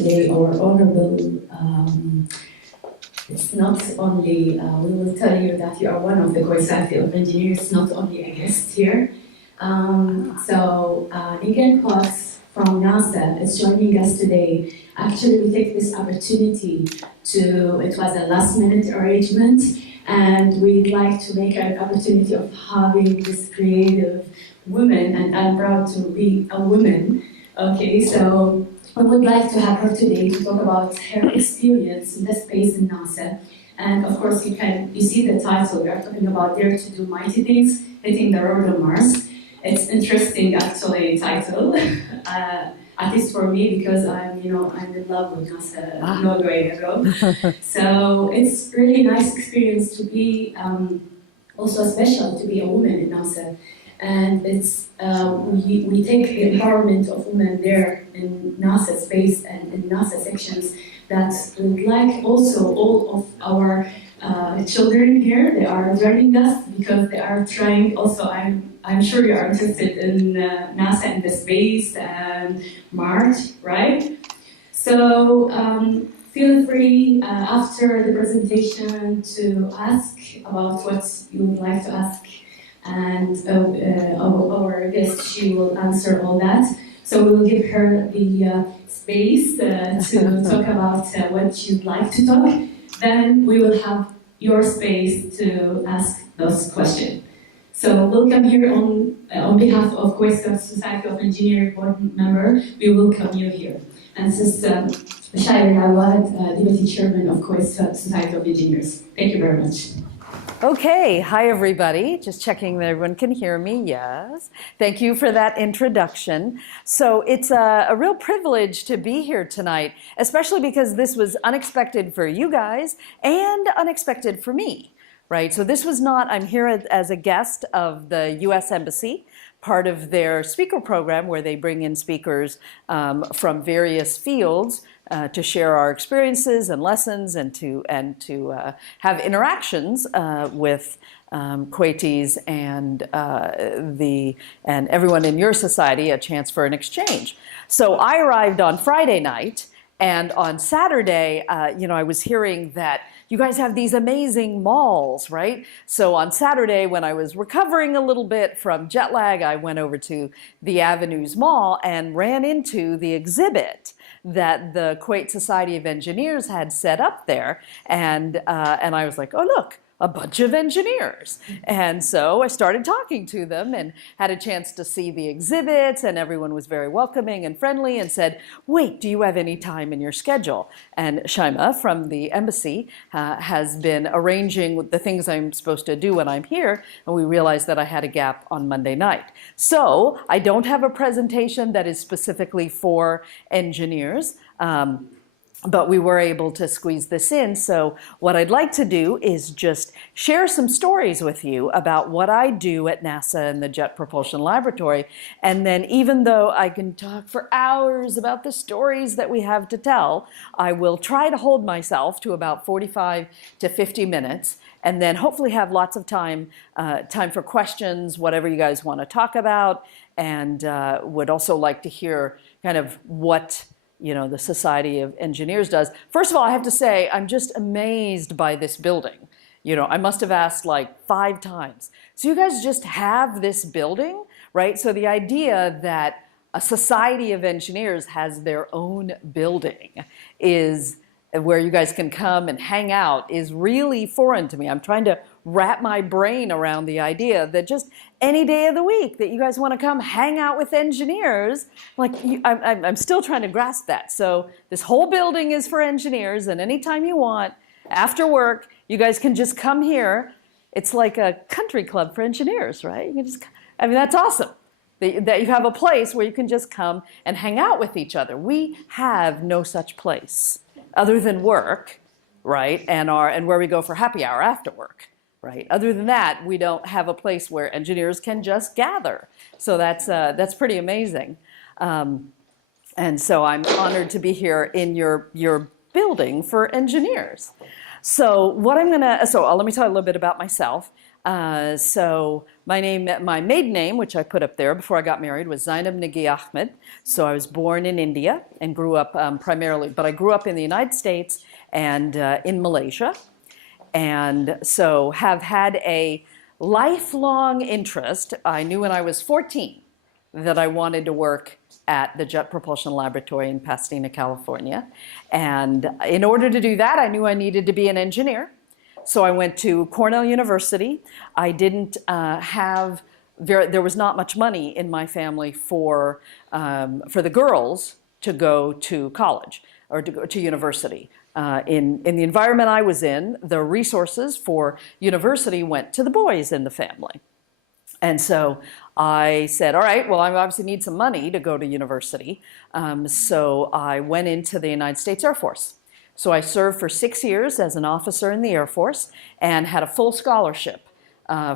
today our honorable, it's not only, we will tell you that you are one of the co-faculty of engineers, not only a guest here. Nagin Cox from NASA is joining us today. Actually, we take this opportunity it was a last-minute arrangement, and we'd like to make an opportunity of having this creative woman, and I'm proud to be a woman. Okay, so I would like to have her today to talk about her experience in the space in NASA. And of course, you see the title, we are talking about Dare to Do Mighty Things, Hitting the Road on Mars. It's interesting, actually, title, at least for me, because I'm in love with NASA no way ago. So it's really nice experience to be, also special to be a woman in NASA. And it's we take the empowerment of women there in NASA space and in NASA sections that would like also all of our children here, they are joining us because they are trying also, I'm sure you are interested in NASA and the space and Mars, right? So feel free after the presentation to ask about what you would like to ask, and our guest, she will answer all that. So we will give her the space to talk about what you'd like to talk. Then we will have your space to ask those questions. So welcome here on behalf of Kuwait Society of Engineers board member, we welcome you here. And this is Shahir Awad, Deputy Chairman of Kuwait Society of Engineers. Thank you very much. Okay, hi everybody. Just checking that everyone can hear me, yes. Thank you for that introduction. So it's a real privilege to be here tonight, especially because this was unexpected for you guys and unexpected for me, right? So this was not, I'm here as a guest of the US Embassy, part of their speaker program where they bring in speakers from various fields to share our experiences and lessons and to have interactions with Kuwaitis and everyone in your society, a chance for an exchange. So I arrived on Friday night, and on Saturday, I was hearing that you guys have these amazing malls, right? So on Saturday, when I was recovering a little bit from jet lag, I went over to the Avenues Mall and ran into the exhibit that the Kuwait Society of Engineers had set up there. And I was like, oh, look, a bunch of engineers. And so I started talking to them and had a chance to see the exhibits, and everyone was very welcoming and friendly and said, wait, do you have any time in your schedule? And Shaima from the embassy has been arranging the things I'm supposed to do when I'm here, and we realized that I had a gap on Monday night. So I don't have a presentation that is specifically for engineers. But we were able to squeeze this in. So what I'd like to do is just share some stories with you about what I do at NASA and the Jet Propulsion Laboratory. And then even though I can talk for hours about the stories that we have to tell, I will try to hold myself to about 45 to 50 minutes, and then hopefully have lots of time for questions, whatever you guys want to talk about, and would also like to hear kind of what the Society of Engineers does. First of all, I have to say, I'm just amazed by this building. I must have asked like 5 times. So you guys just have this building, right? So the idea that a Society of Engineers has their own building is where you guys can come and hang out is really foreign to me. I'm trying to wrap my brain around the idea that just any day of the week that you guys want to come hang out with engineers, I'm still trying to grasp that. So this whole building is for engineers, and anytime you want, after work, you guys can just come here. It's like a country club for engineers, right? You can just, that's awesome. That you have a place where you can just come and hang out with each other. We have no such place other than work, right? And where we go for happy hour after work, right? Other than that, we don't have a place where engineers can just gather. So that's pretty amazing. And so I'm honored to be here in your building for engineers. So let me tell you a little bit about myself. So my maiden name, which I put up there before I got married, was Zainab Nagi Ahmed. So I was born in India and grew up primarily, but I grew up in the United States and in Malaysia. And so have had a lifelong interest. I knew when I was 14 that I wanted to work at the Jet Propulsion Laboratory in Pasadena, California. And in order to do that, I knew I needed to be an engineer. So I went to Cornell University. I didn't there was not much money in my family for the girls to go to college or to go to university. In the environment I was in, the resources for university went to the boys in the family. And so I said, all right, well, I obviously need some money to go to university. So I went into the United States Air Force. So I served for 6 years as an officer in the Air Force and had a full scholarship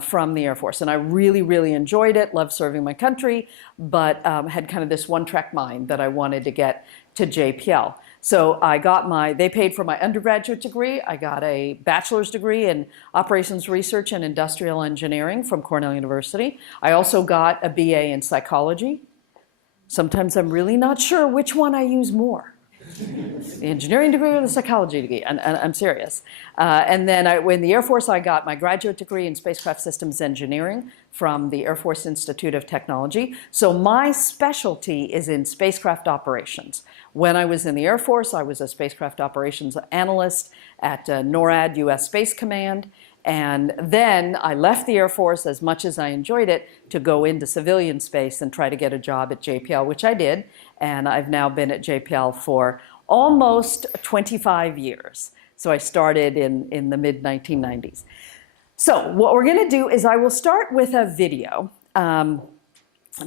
from the Air Force. And I really, really enjoyed it, loved serving my country, but had kind of this one-track mind that I wanted to get to JPL. So they paid for my undergraduate degree. I got a bachelor's degree in operations research and industrial engineering from Cornell University. I also got a BA in psychology. Sometimes I'm really not sure which one I use more, the engineering degree or the psychology degree, and I'm serious. And then in the Air Force, I got my graduate degree in spacecraft systems engineering from the Air Force Institute of Technology. So my specialty is in spacecraft operations. When I was in the Air Force, I was a spacecraft operations analyst at NORAD, U.S. Space Command. And then I left the Air Force, as much as I enjoyed it, to go into civilian space and try to get a job at JPL, which I did. And I've now been at JPL for almost 25 years. So I started in the mid-1990s. So what we're going to do is I will start with a video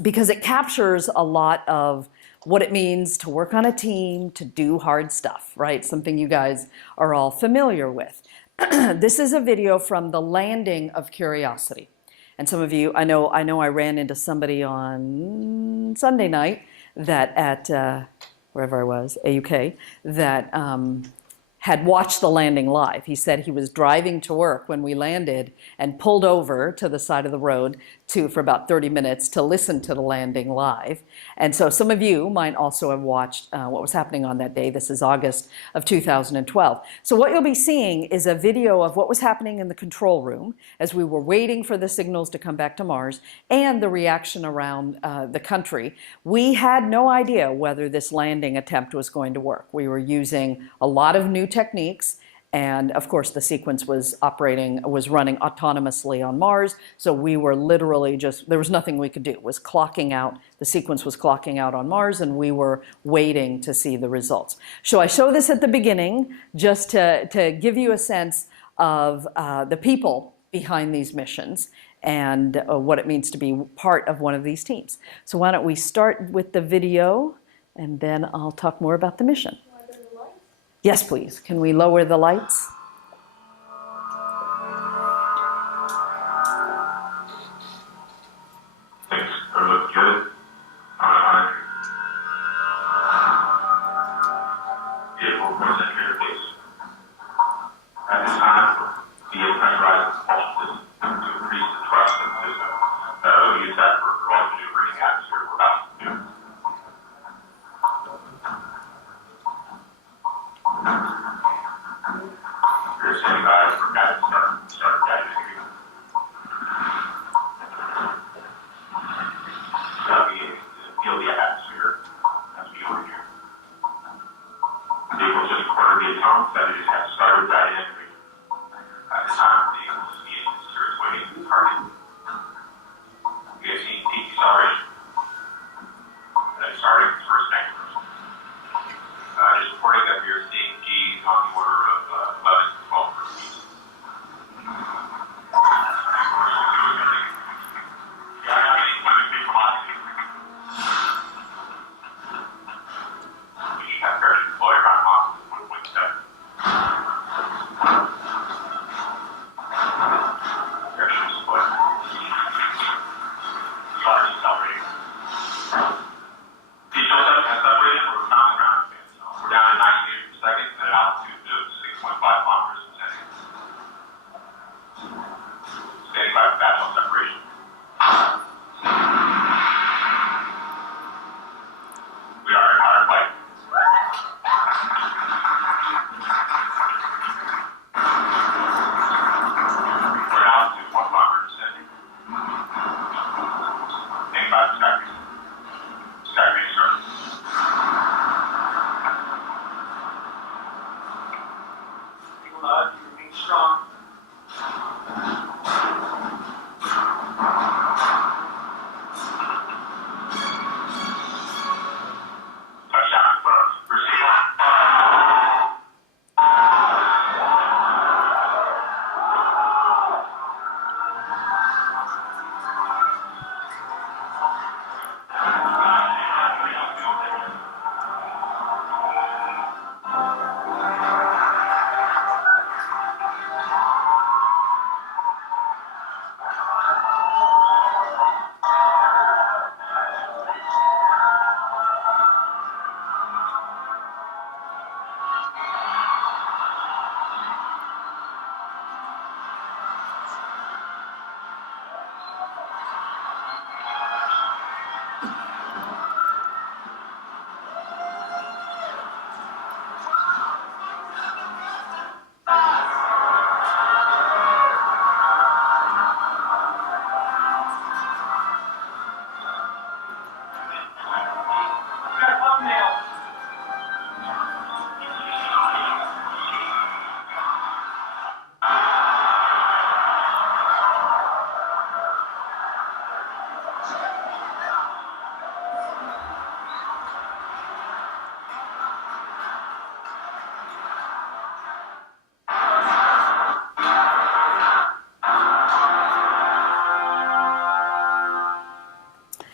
because it captures a lot of what it means to work on a team, to do hard stuff, right? Something you guys are all familiar with. This is a video from the landing of Curiosity. And some of you, I know I ran into somebody on Sunday night that at wherever I was, AUK, that had watched the landing live. He said he was driving to work when we landed and pulled over to the side of the road for about 30 minutes to listen to the landing live. And so some of you might also have watched what was happening on that day. This is August of 2012. So what you'll be seeing is a video of what was happening in the control room as we were waiting for the signals to come back to Mars and the reaction around the country. We had no idea whether this landing attempt was going to work. We were using a lot of new techniques. And of course, the sequence was running autonomously on Mars. So we were literally there was nothing we could do. It was clocking out. The sequence was clocking out on Mars, and we were waiting to see the results. So I show this at the beginning just to give you a sense of the people behind these missions and what it means to be part of one of these teams. So why don't we start with the video, and then I'll talk more about the mission. Yes, please. Can we lower the lights? Thanks. That looks good. Vehicle present interface. At this time, the pressurized propulsion system to increase the thrust in the system. We use that for all maneuvering in the atmosphere we're about to do. You're standing by for guidance start guidance. Feel the atmosphere as we go in here. The vehicle just quartered the atoms that it has started guided entry. At this time, the vehicle is being steers waiting to the target. We have seen peak acceleration. And starting its first next. Just reporting that we are seeing G's on the order of 11 to 12 per speed. vaginal separation. We are in higher flight. We're at altitude 1 kilometer descending. Think about stagnating. Stagnating surface. People know if you remain strong. Touchdown confirmed. Receiver.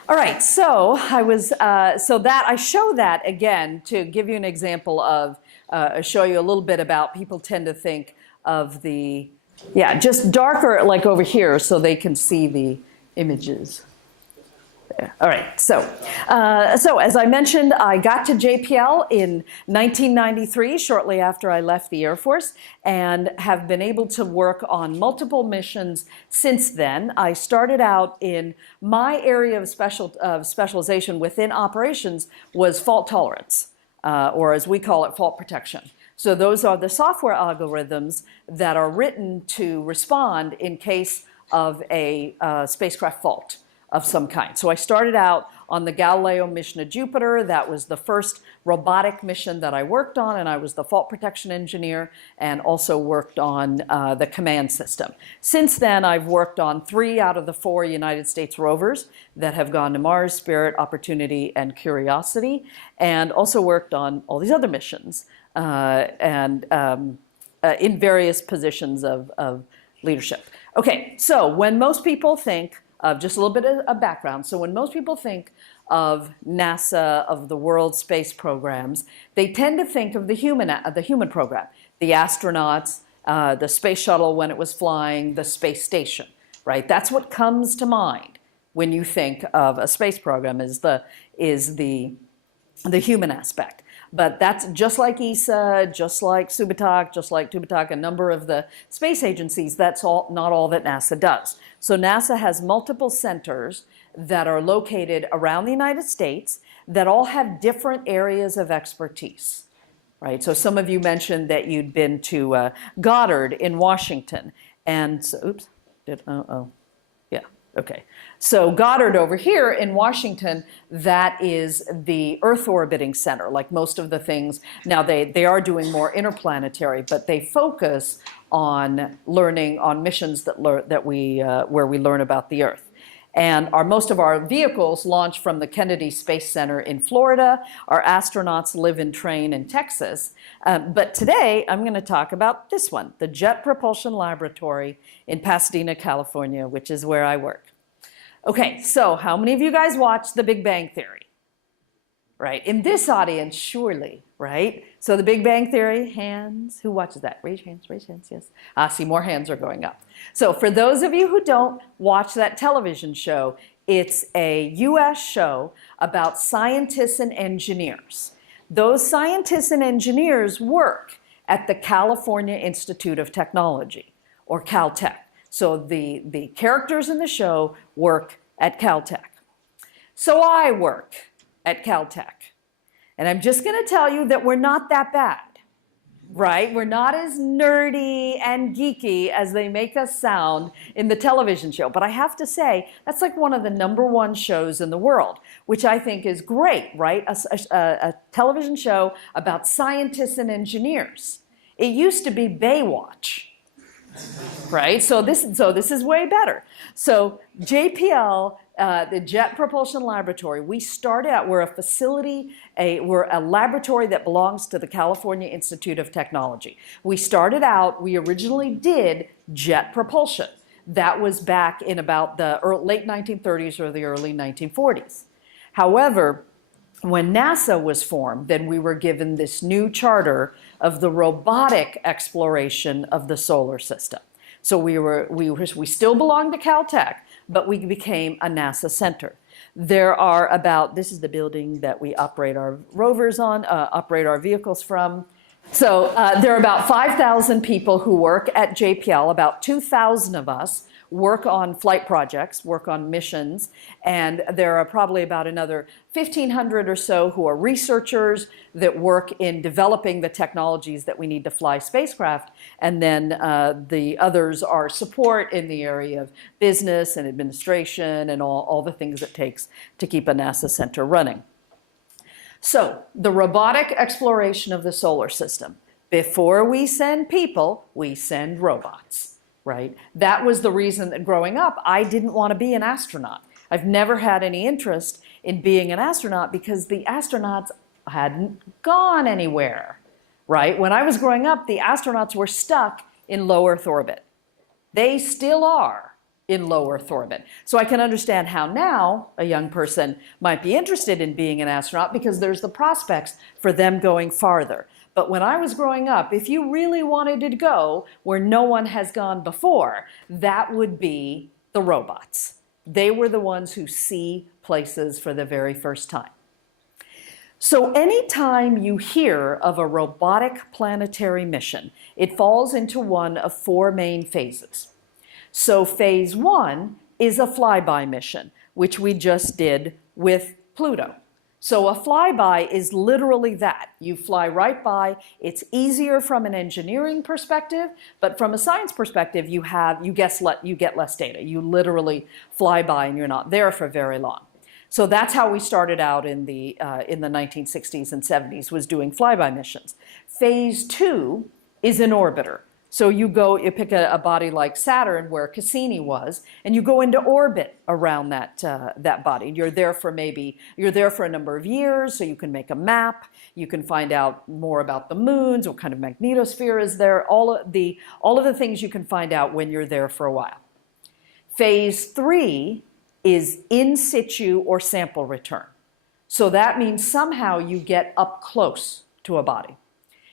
All right, so I show that again to give you an example of, show you a little bit about, people tend to think of the, yeah, just darker like over here so they can see the images. There. All right, so as I mentioned, I got to JPL in 1993, shortly after I left the Air Force, and have been able to work on multiple missions since then. I started out in my area of specialization within operations was fault tolerance, or as we call it, fault protection. So those are the software algorithms that are written to respond in case of a spacecraft fault of some kind. So I started out on the Galileo mission to Jupiter. That was the first robotic mission that I worked on, and I was the fault protection engineer and also worked on the command system. Since then, I've worked on 3 out of the 4 United States rovers that have gone to Mars, Spirit, Opportunity, and Curiosity, and also worked on all these other missions in various positions of leadership. Okay, so when most people think just a little bit of background. So when most people think of NASA, of the world space programs, they tend to think of the human program, the astronauts, the space shuttle when it was flying, the space station, right? That's what comes to mind when you think of a space program is the human aspect. But that's just like ESA, just like Subitak, just like Tubitak, a number of the space agencies, that's not all that NASA does. So NASA has multiple centers that are located around the United States that all have different areas of expertise, right? So some of you mentioned that you'd been to Goddard in Washington. And, so, oops, yeah, okay. So Goddard over here in Washington, that is the Earth orbiting center, like most of the things. Now they are doing more interplanetary, but they focus on learning on missions where we learn about the Earth. And most of our vehicles launch from the Kennedy Space Center in Florida. Our astronauts live and train in Texas. But today, I'm going to talk about this one, the Jet Propulsion Laboratory in Pasadena, California, which is where I work. Okay, so how many of you guys watched The Big Bang Theory? Right, in this audience, surely, right? So The Big Bang Theory, hands, who watches that? Raise hands, yes. See, more hands are going up. So for those of you who don't watch that television show, it's a US show about scientists and engineers. Those scientists and engineers work at the California Institute of Technology, or Caltech. So the characters in the show work at Caltech. So I work at Caltech. And I'm just going to tell you that we're not that bad, right? We're not as nerdy and geeky as they make us sound in the television show. But I have to say, that's like one of the #1 shows in the world, which I think is great, right? A television show about scientists and engineers. It used to be Baywatch, right? So this is way better. So JPL, the Jet Propulsion Laboratory, we started out, we're a facility, we're a laboratory that belongs to the California Institute of Technology. We started out, we originally did jet propulsion. That was back in about the late 1930s or the early 1940s. However, when NASA was formed, then we were given this new charter of the robotic exploration of the solar system. So we still belong to Caltech, but we became a NASA center. There are about, this is the building that we operate our rovers on, operate our vehicles from. So there are about 5,000 people who work at JPL. About 2,000 of us work on flight projects, work on missions, and there are probably about another 1,500 or so who are researchers that work in developing the technologies that we need to fly spacecraft, and then the others are support in the area of business and administration and all the things it takes to keep a NASA center running. So, the robotic exploration of the solar system. Before we send people, we send robots. Right? That was the reason that growing up, I didn't want to be an astronaut. I've never had any interest in being an astronaut because the astronauts hadn't gone anywhere, right? When I was growing up, the astronauts were stuck in low Earth orbit. They still are in low Earth orbit. So I can understand how now a young person might be interested in being an astronaut because there's the prospects for them going farther. But when I was growing up, if you really wanted to go where no one has gone before, that would be the robots. They were the ones who see places for the very first time. So anytime you hear of a robotic planetary mission, it falls into one of 4 main phases. So phase 1 is a flyby mission, which we just did with Pluto. So a flyby is literally that. You fly right by. It's easier from an engineering perspective, but from a science perspective, you get less data. You literally fly by and you're not there for very long. So that's how we started out in the 1960s and 70s, was doing flyby missions. Phase 2 is an orbiter. So you pick a body like Saturn, where Cassini was, and you go into orbit around that body. You're there for a number of years, so you can make a map. You can find out more about the moons, what kind of magnetosphere is there, all of the things you can find out when you're there for a while. Phase 3 is in situ or sample return. So that means somehow you get up close to a body.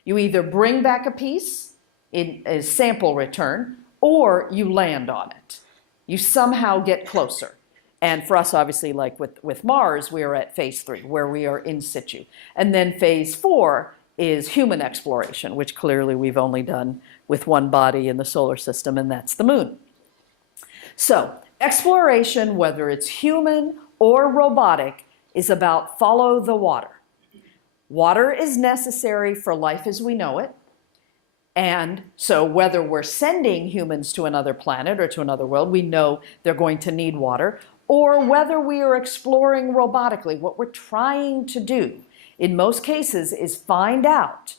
You either bring back a piece in a sample return, or you land on it. You somehow get closer. And for us, obviously, like with Mars, we are at phase 3, where we are in situ. And then phase 4 is human exploration, which clearly we've only done with one body in the solar system, and that's the moon. So exploration, whether it's human or robotic, is about follow the water. Water is necessary for life as we know it. And so whether we're sending humans to another planet or to another world, we know they're going to need water, or whether we are exploring robotically, what we're trying to do in most cases is find out,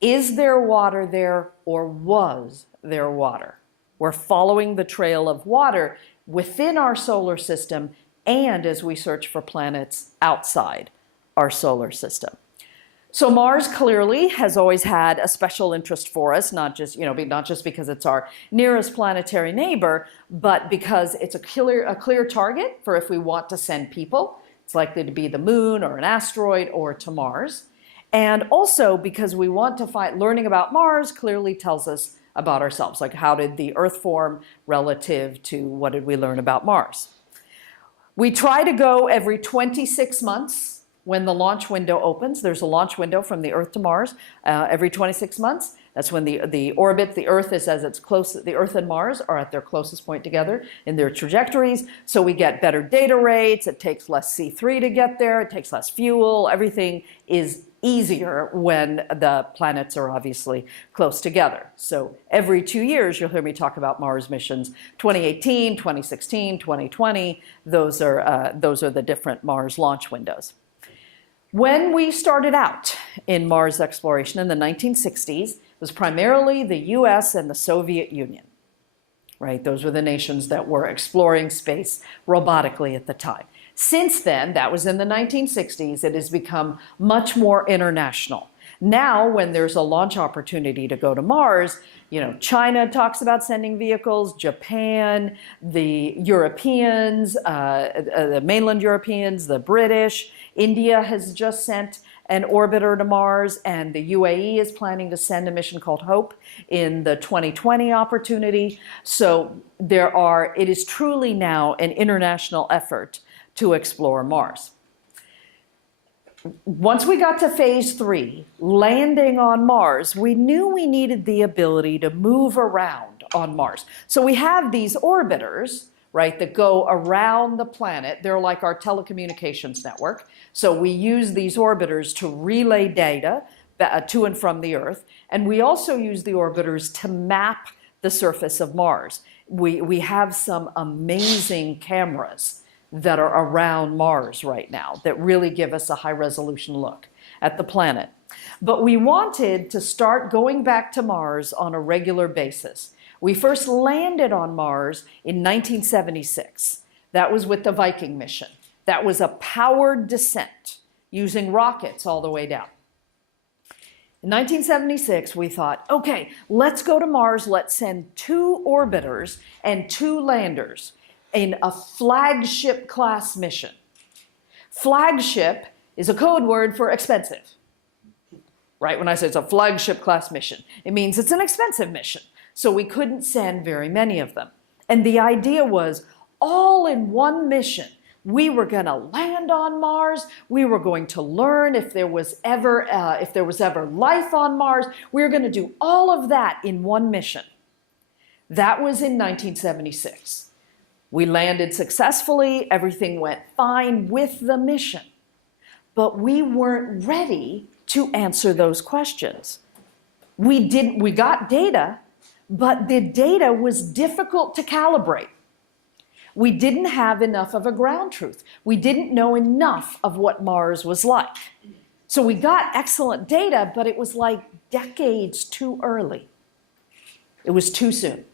is there water there or was there water? We're following the trail of water within our solar system and as we search for planets outside our solar system. So Mars clearly has always had a special interest for us, not just because it's our nearest planetary neighbor, but because it's a clear target for if we want to send people. It's likely to be the moon or an asteroid or to Mars. And also because we want to learning about Mars clearly tells us about ourselves, like how did the Earth form relative to what did we learn about Mars. We try to go every 26 months. When the launch window opens, there's a launch window from the Earth to Mars every 26 months. That's when the orbit, the Earth is as its close, the Earth and Mars are at their closest point together in their trajectories. So we get better data rates. It takes less C3 to get there. It takes less fuel. Everything is easier when the planets are obviously close together. So every 2 years, you'll hear me talk about Mars missions. 2018, 2016, 2020, those are the different Mars launch windows. When we started out in Mars exploration in the 1960s, it was primarily the US and the Soviet Union, right? Those were the nations that were exploring space robotically at the time. Since then, that was in the 1960s, it has become much more international. Now, when there's a launch opportunity to go to Mars, you know, China talks about sending vehicles, Japan, the Europeans, the mainland Europeans, the British, India has just sent an orbiter to Mars, and the UAE is planning to send a mission called HOPE in the 2020 opportunity. So it is truly now an international effort to explore Mars. Once we got to phase 3, landing on Mars, we knew we needed the ability to move around on Mars. So we have these orbiters, right, that go around the planet. They're like our telecommunications network. So we use these orbiters to relay data to and from the Earth. And we also use the orbiters to map the surface of Mars. We have some amazing cameras that are around Mars right now that really give us a high-resolution look at the planet. But we wanted to start going back to Mars on a regular basis. We first landed on Mars in 1976. That was with the Viking mission. That was a powered descent using rockets all the way down. In 1976, we thought, okay, let's go to Mars. Let's send 2 orbiters and 2 landers in a flagship class mission. Flagship is a code word for expensive, right? When I say it's a flagship class mission, it means it's an expensive mission. So we couldn't send very many of them. And the idea was all in one mission. We were going to land on Mars. We were going to learn if there was ever life on Mars. We were going to do all of that in one mission. That was in 1976. We landed successfully. Everything went fine with the mission. But we weren't ready to answer those questions. We got data, but the data was difficult to calibrate. We didn't have enough of a ground truth. We didn't know enough of what Mars was like. So we got excellent data, but it was like decades too early. It was too soon.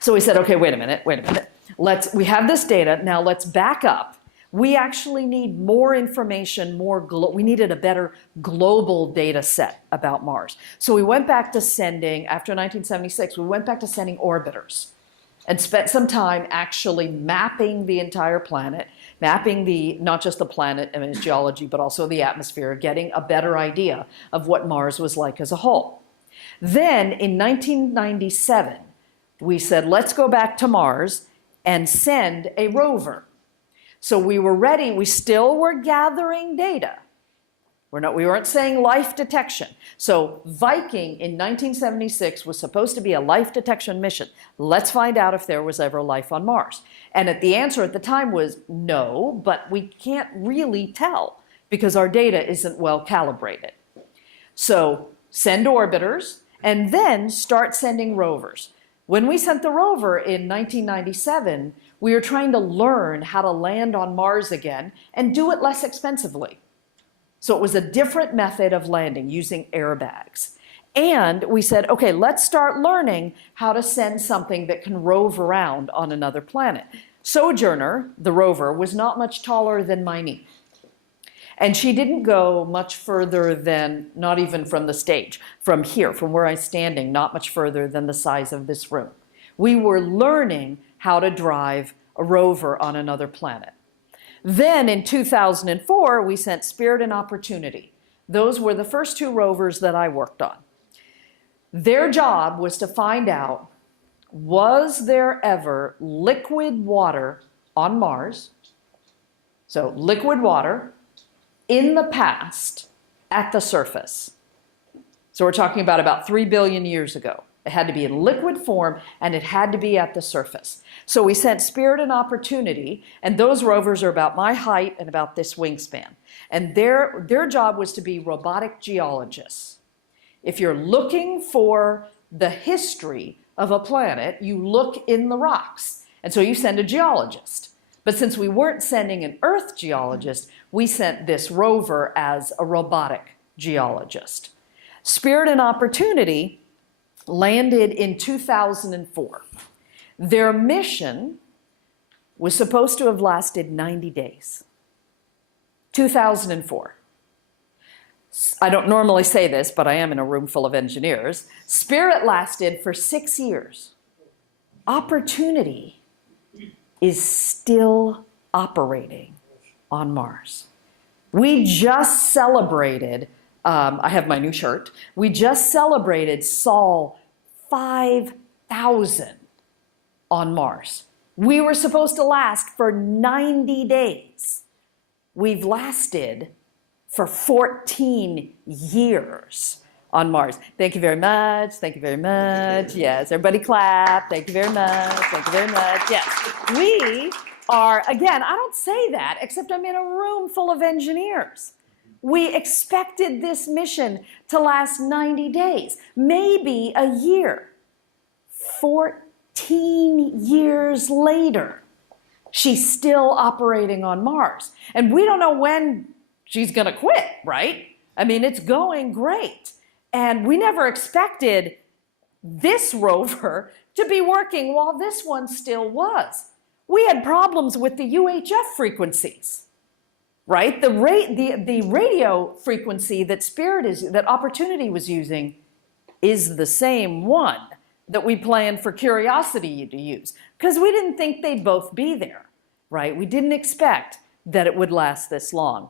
So we said, okay, wait a minute. We have this data, now let's back up. We actually need more information, we needed a better global data set about Mars. So we went back to sending, after 1976, we went back to sending orbiters and spent some time actually mapping the entire planet, mapping not just the planet and its geology, but also the atmosphere, getting a better idea of what Mars was like as a whole. Then in 1997, we said, let's go back to Mars and send a rover. So we were ready. We still were gathering data. We weren't saying life detection. So Viking in 1976 was supposed to be a life detection mission. Let's find out if there was ever life on Mars. And the answer at the time was no, but we can't really tell because our data isn't well calibrated. So send orbiters and then start sending rovers. When we sent the rover in 1997, we were trying to learn how to land on Mars again and do it less expensively. So it was a different method of landing using airbags. And we said, okay, let's start learning how to send something that can rove around on another planet. Sojourner, the rover, was not much taller than my knee. And she didn't go much further than, not even from the stage, from here, from where I'm standing, not much further than the size of this room. We were learning how to drive a rover on another planet. Then in 2004, we sent Spirit and Opportunity. Those were the first 2 rovers that I worked on. Their job was to find out, was there ever liquid water on Mars? So liquid water in the past at the surface. So we're talking about 3 billion years ago. It had to be in liquid form, and it had to be at the surface. So we sent Spirit and Opportunity, and those rovers are about my height and about this wingspan. And their job was to be robotic geologists. If you're looking for the history of a planet, you look in the rocks. And so you send a geologist. But since we weren't sending an Earth geologist, we sent this rover as a robotic geologist. Spirit and Opportunity landed in 2004. Their mission was supposed to have lasted 90 days. 2004. I don't normally say this, but I am in a room full of engineers. Spirit lasted for 6 years. Opportunity is still operating on Mars. We just celebrated, I have my new shirt, we just celebrated Sol 5,000 on Mars. We were supposed to last for 90 days. We've lasted for 14 years on Mars. Thank you very much. Thank you very much. Yes, everybody clap. Thank you very much. Thank you very much. Yes, we are, again, I don't say that, except I'm in a room full of engineers. We expected this mission to last 90 days, maybe a year. 14 years later, she's still operating on Mars. And we don't know when she's going to quit, right? I mean, it's going great. And we never expected this rover to be working while this one still was. We had problems with the UHF frequencies, right? The radio frequency that Opportunity was using is the same one that we planned for Curiosity to use, because we didn't think they'd both be there, right? We didn't expect that it would last this long.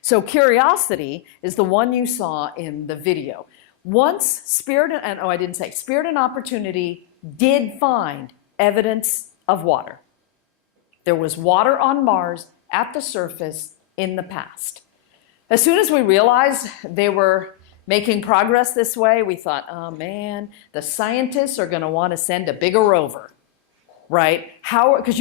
So Curiosity is the one you saw in the video. Once Spirit and Opportunity did find evidence of water. There was water on Mars at the surface in the past. As soon as we realized they were making progress this way, we thought, oh man, the scientists are going to want to send a bigger rover, right? Because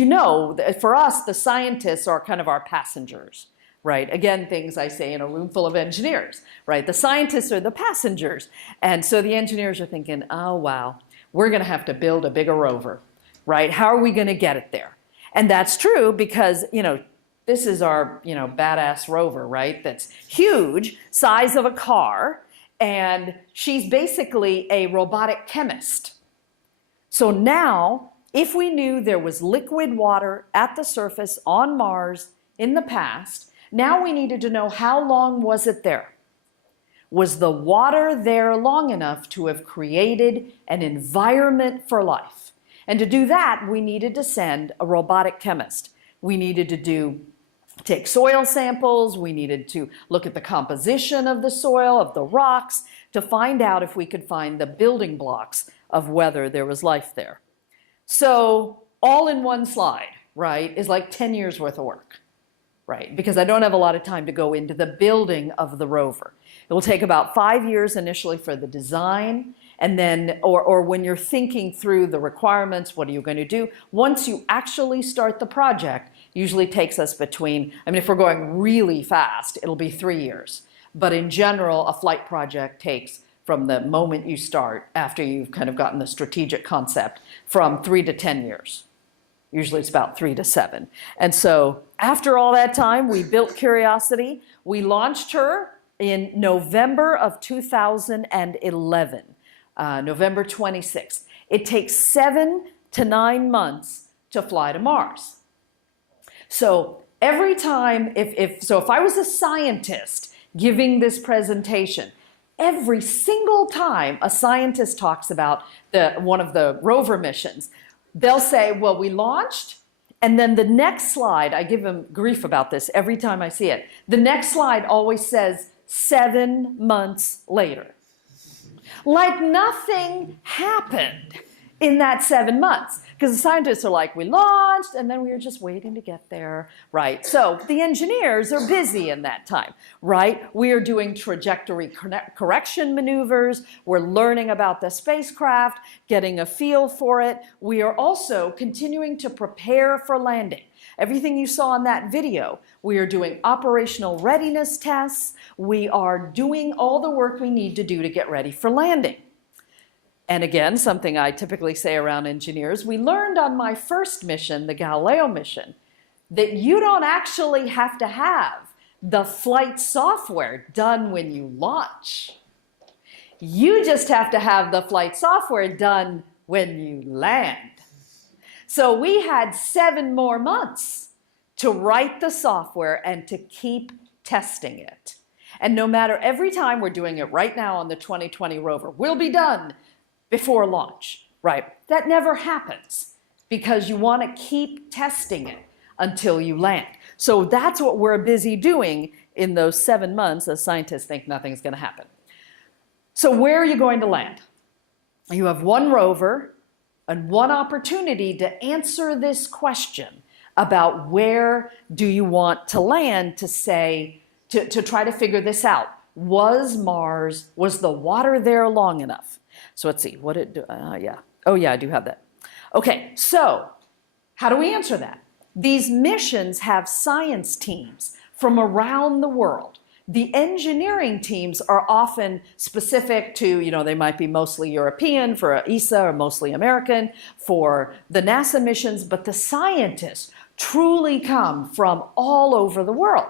for us, the scientists are kind of our passengers. Right? Again, things I say in a room full of engineers, right? The scientists are the passengers. And so the engineers are thinking, oh, wow, we're going to have to build a bigger rover, right? How are we going to get it there? And that's true because, this is our, badass rover, right? That's huge, size of a car. And she's basically a robotic chemist. So now, if we knew there was liquid water at the surface on Mars in the past, now we needed to know how long was it there. Was the water there long enough to have created an environment for life? And to do that, we needed to send a robotic chemist. We needed to take soil samples. We needed to look at the composition of the soil, of the rocks, to find out if we could find the building blocks of whether there was life there. So all in one slide, right, is like 10 years worth of work. Right, because I don't have a lot of time to go into the building of the rover. It will take about 5 years initially for the design, and then, or when you're thinking through the requirements, what are you going to do? Once you actually start the project, usually takes us if we're going really fast, it'll be 3 years. But in general, a flight project takes, from the moment you start, after you've kind of gotten the strategic concept, from 3 to 10 years. Usually it's about 3 to 7. And so after all that time, we built Curiosity. We launched her in November of 2011, November 26th. It takes 7 to 9 months to fly to Mars. So every time, if I was a scientist giving this presentation, every single time a scientist talks about one of the rover missions, they'll say, well, we launched, and then the next slide, I give them grief about this every time I see it. The next slide always says 7 months later. Like nothing happened. in that 7 months. Because the scientists are like, we launched, and then we were just waiting to get there, right? So the engineers are busy in that time, right? We are doing trajectory correction maneuvers. We're learning about the spacecraft, getting a feel for it. We are also continuing to prepare for landing. Everything you saw in that video, we are doing operational readiness tests. We are doing all the work we need to do to get ready for landing. And again, something I typically say around engineers, we learned on my first mission, the Galileo mission, that you don't actually have to have the flight software done when you launch. You just have to have the flight software done when you land. So we had 7 more months to write the software and to keep testing it. And no matter, every time, we're doing it right now on the 2020 rover, we'll be done before launch, right? That never happens because you want to keep testing it until you land. So that's what we're busy doing in those 7 months as scientists think nothing's going to happen. So where are you going to land? You have 1 rover and 1 opportunity to answer this question about where do you want to land, to say, to try to figure this out. Was Mars, was the water there long enough? So let's see, what it, yeah. Oh yeah, I do have that. Okay, so how do we answer that? These missions have science teams from around the world. The engineering teams are often specific to, you know, they might be mostly European for ESA or mostly American for the NASA missions, but the scientists truly come from all over the world.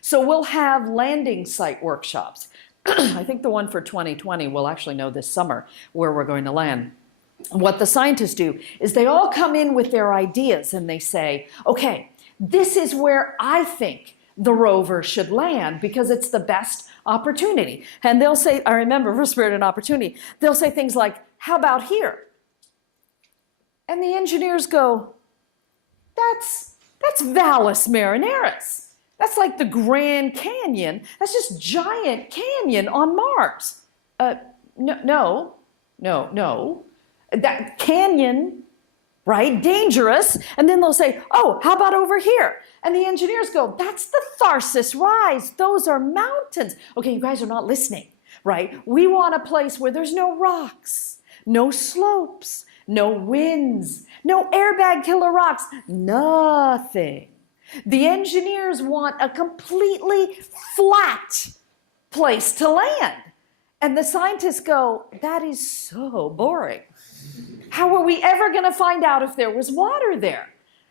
So we'll have landing site workshops. I think the one for 2020 we'll actually know this summer where we're going to land. What the scientists do is they all come in with their ideas and they say, okay, this is where I think the rover should land because it's the best opportunity. And they'll say, I remember for Spirit and Opportunity, they'll say things like, how about here? And the engineers go, that's Valles Marineris. That's like the Grand Canyon. That's just giant canyon on Mars. No. That canyon, right? Dangerous. And then they'll say, oh, how about over here? And the engineers go, that's the Tharsis Rise. Those are mountains. Okay, you guys are not listening, right? We want a place where there's no rocks, no slopes, no winds, no airbag killer rocks, nothing. The engineers want a completely flat place to land. And the scientists go, that is so boring. How are we ever going to find out if there was water there?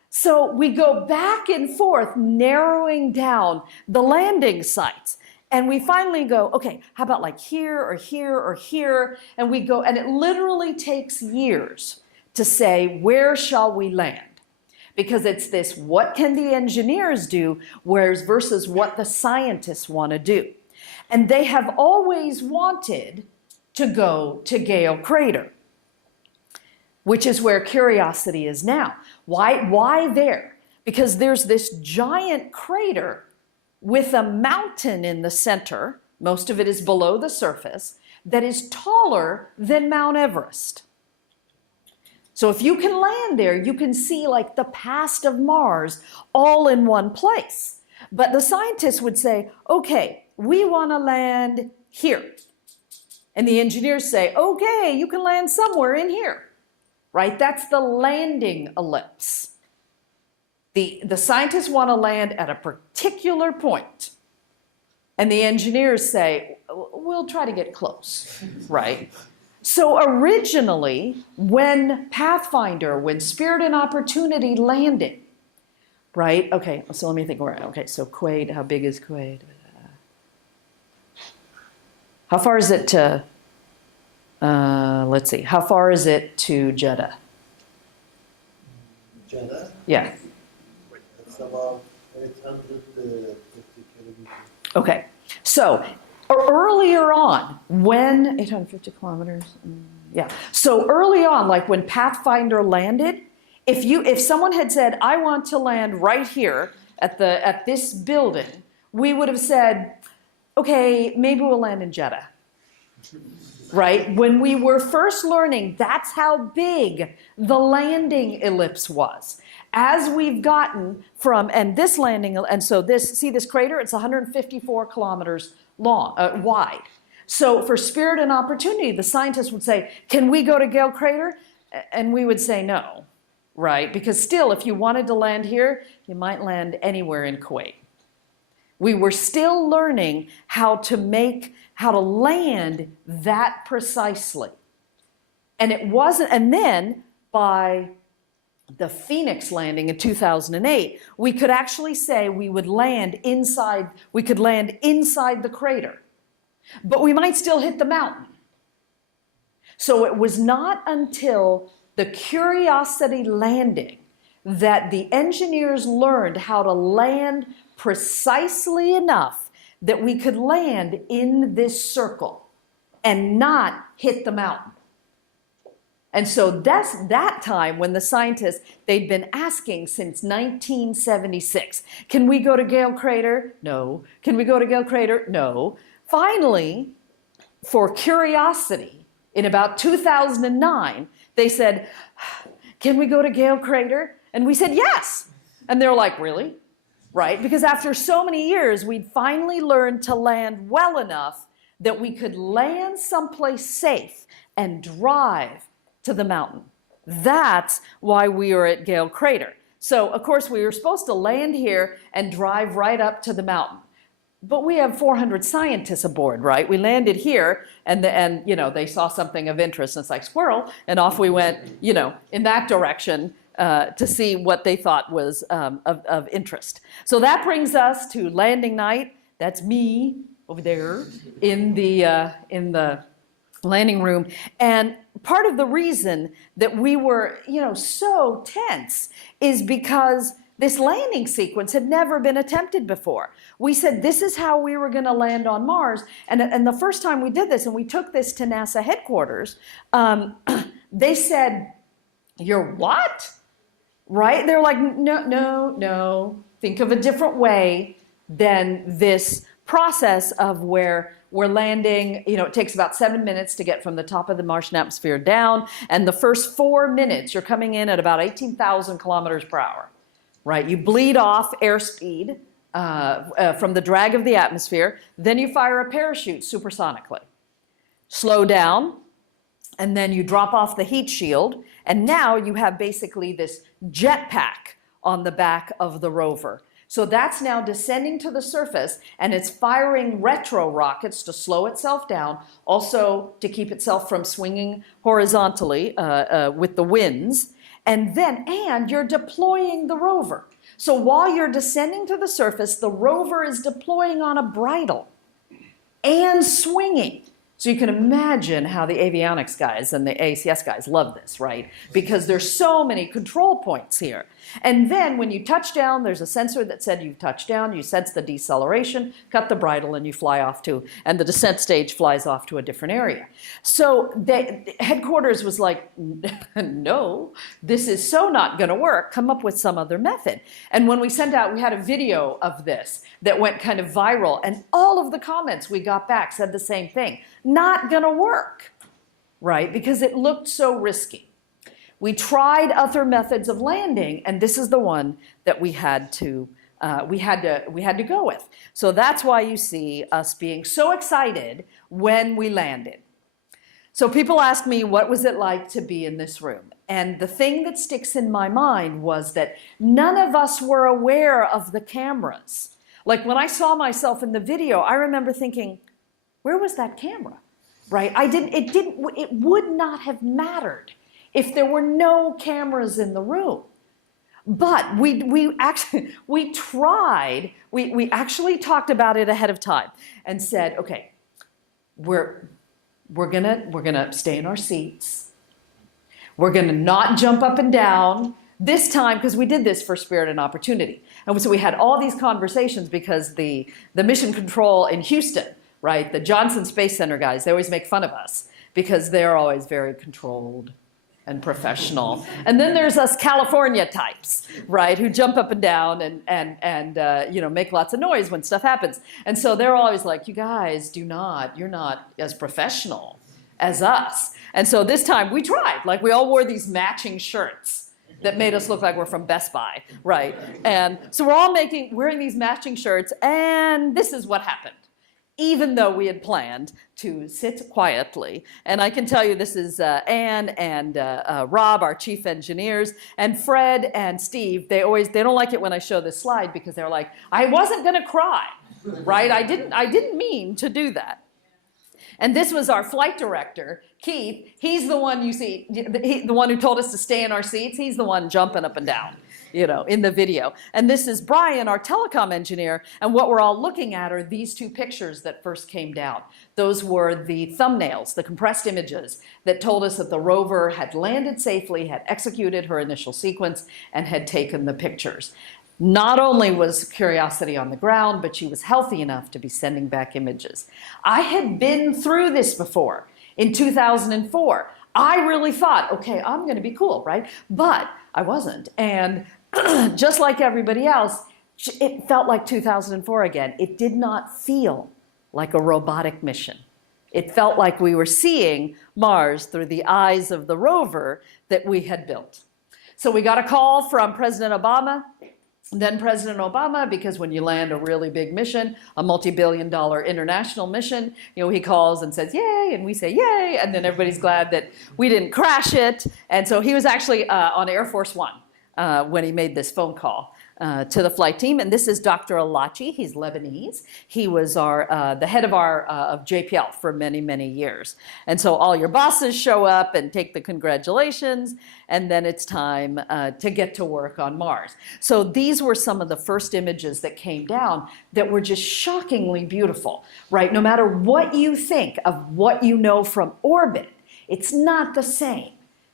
So we go back and forth, narrowing down the landing sites. And we finally go, okay, how about like here or here or here? And we go, and it literally takes years to say, where shall we land? Because it's this, what can the engineers do, whereas versus what the scientists want to do. And they have always wanted to go to Gale Crater, which is where Curiosity is now. Why there? Because there's this giant crater with a mountain in the center, most of it is below the surface, that is taller than Mount Everest. So if you can land there, you can see like the past of Mars all in one place. But the scientists would say, okay, we want to land here. And the engineers say, okay, you can land somewhere in here, right? That's the landing ellipse. The scientists want to land at a particular point. And the engineers say, we'll try to get close, right? So originally, when Pathfinder, when Spirit and Opportunity landed, right? Okay, so let me think. Okay, so Quaid, how big is Quaid? How far is it to, let's see, how far is it to Jeddah? Jeddah? Yeah. It's about 850 kilometers. Okay, so earlier on, when 850 kilometers, yeah. So early on, like when Pathfinder landed, if someone had said, I want to land right here at this building, we would have said, okay, maybe we'll land in Jeddah. right? When we were first learning, that's how big the landing ellipse was. As we've gotten from, and this landing, and so this, see this crater? It's 154 kilometers long, wide. So for Spirit and Opportunity, the scientists would say, can we go to Gale Crater? And we would say no, right? Because still, if you wanted to land here, you might land anywhere in Kuwait. We were still learning how to land that precisely. And it wasn't, and then by the Phoenix landing in 2008, we could actually say we could land inside the crater, but we might still hit the mountain. So it was not until the Curiosity landing that the engineers learned how to land precisely enough that we could land in this circle and not hit the mountain. And so that's that time when the scientists, they'd been asking since 1976, can we go to Gale Crater? No. Can we go to Gale Crater? No. Finally, for Curiosity, in about 2009, they said, can we go to Gale Crater? And we said, yes. And they're like, really? Right? Because after so many years, we'd finally learned to land well enough that we could land someplace safe and drive to the mountain. That's why we were at Gale Crater. So, of course, we were supposed to land here and drive right up to the mountain. But we have 400 scientists aboard, right? We landed here, and you know, they saw something of interest, and it's like squirrel, and off we went, you know, in that direction to see what they thought was of interest. So that brings us to landing night. That's me over there in the landing room. And part of the reason that we were, you know, so tense is because this landing sequence had never been attempted before. We said this is how we were going to land on Mars. And the first time we did this, and we took this to NASA headquarters, they said, "You're what?" Right? They're like, no. Think of a different way than this process of where we're landing. You know, it takes about 7 minutes to get from the top of the Martian atmosphere down. And the first 4 minutes, you're coming in at about 18,000 kilometers per hour. Right? You bleed off airspeed from the drag of the atmosphere. Then you fire a parachute supersonically. Slow down. And then you drop off the heat shield. And now you have basically this jetpack on the back of the rover. So that's now descending to the surface, and it's firing retro rockets to slow itself down, also to keep itself from swinging horizontally with the winds. And you're deploying the rover. So while you're descending to the surface, the rover is deploying on a bridle and swinging. So you can imagine how the avionics guys and the ACS guys love this, right? Because there's so many control points here. And then when you touch down, there's a sensor that said you've touched down, you sense the deceleration, cut the bridle, and you fly off and the descent stage flies off to a different area. So the headquarters was like, no, this is so not gonna work, come up with some other method. And when we sent out, we had a video of this that went kind of viral, and all of the comments we got back said the same thing. Not gonna work, right? Because it looked so risky. We tried other methods of landing, and this is the one that we had to go with. So that's why you see us being so excited when we landed. So people ask me, what was it like to be in this room? And the thing that sticks in my mind was that none of us were aware of the cameras. Like when I saw myself in the video, I remember thinking, where was that camera? Right? It would not have mattered if there were no cameras in the room. But we actually talked about it ahead of time and said, okay, we're gonna stay in our seats. We're gonna not jump up and down. This time, because we did this for Spirit and Opportunity. And so we had all these conversations because the mission control in Houston, right, the Johnson Space Center guys, they always make fun of us because they're always very controlled and professional. And then there's us California types, right, who jump up and down and you know, make lots of noise when stuff happens. And so they're always like, you guys you're not as professional as us. And so this time we tried, like we all wore these matching shirts that made us look like we're from Best Buy, right? And so we're all wearing these matching shirts, and this is what happened. Even though we had planned to sit quietly. And I can tell you this is Anne and Rob, our chief engineers, and Fred and Steve. They don't like it when I show this slide because they're like, I wasn't gonna cry, right? I didn't mean to do that. And this was our flight director, Keith. He's the one you see, the one who told us to stay in our seats. He's the one jumping up and down, you know, in the video. And this is Brian, our telecom engineer, and what we're all looking at are these two pictures that first came down. Those were the thumbnails, the compressed images that told us that the rover had landed safely, had executed her initial sequence, and had taken the pictures. Not only was Curiosity on the ground, but she was healthy enough to be sending back images. I had been through this before in 2004. I really thought, okay, I'm going to be cool, right? But I wasn't. And just like everybody else, it felt like 2004 again. It did not feel like a robotic mission. It felt like we were seeing Mars through the eyes of the rover that we had built. So we got a call from President Obama, then President Obama, because when you land a really big mission, a multi-billion-dollar international mission, you know, he calls and says, yay, and we say, yay, and then everybody's glad that we didn't crash it. And so he was actually on Air Force One when he made this phone call to the flight team. And this is Dr. Alachi. He's Lebanese. He was the head of JPL for many, many years. And so all your bosses show up and take the congratulations, and then it's time to get to work on Mars. So these were some of the first images that came down that were just shockingly beautiful, right? No matter what you think of what you know from orbit, it's not the same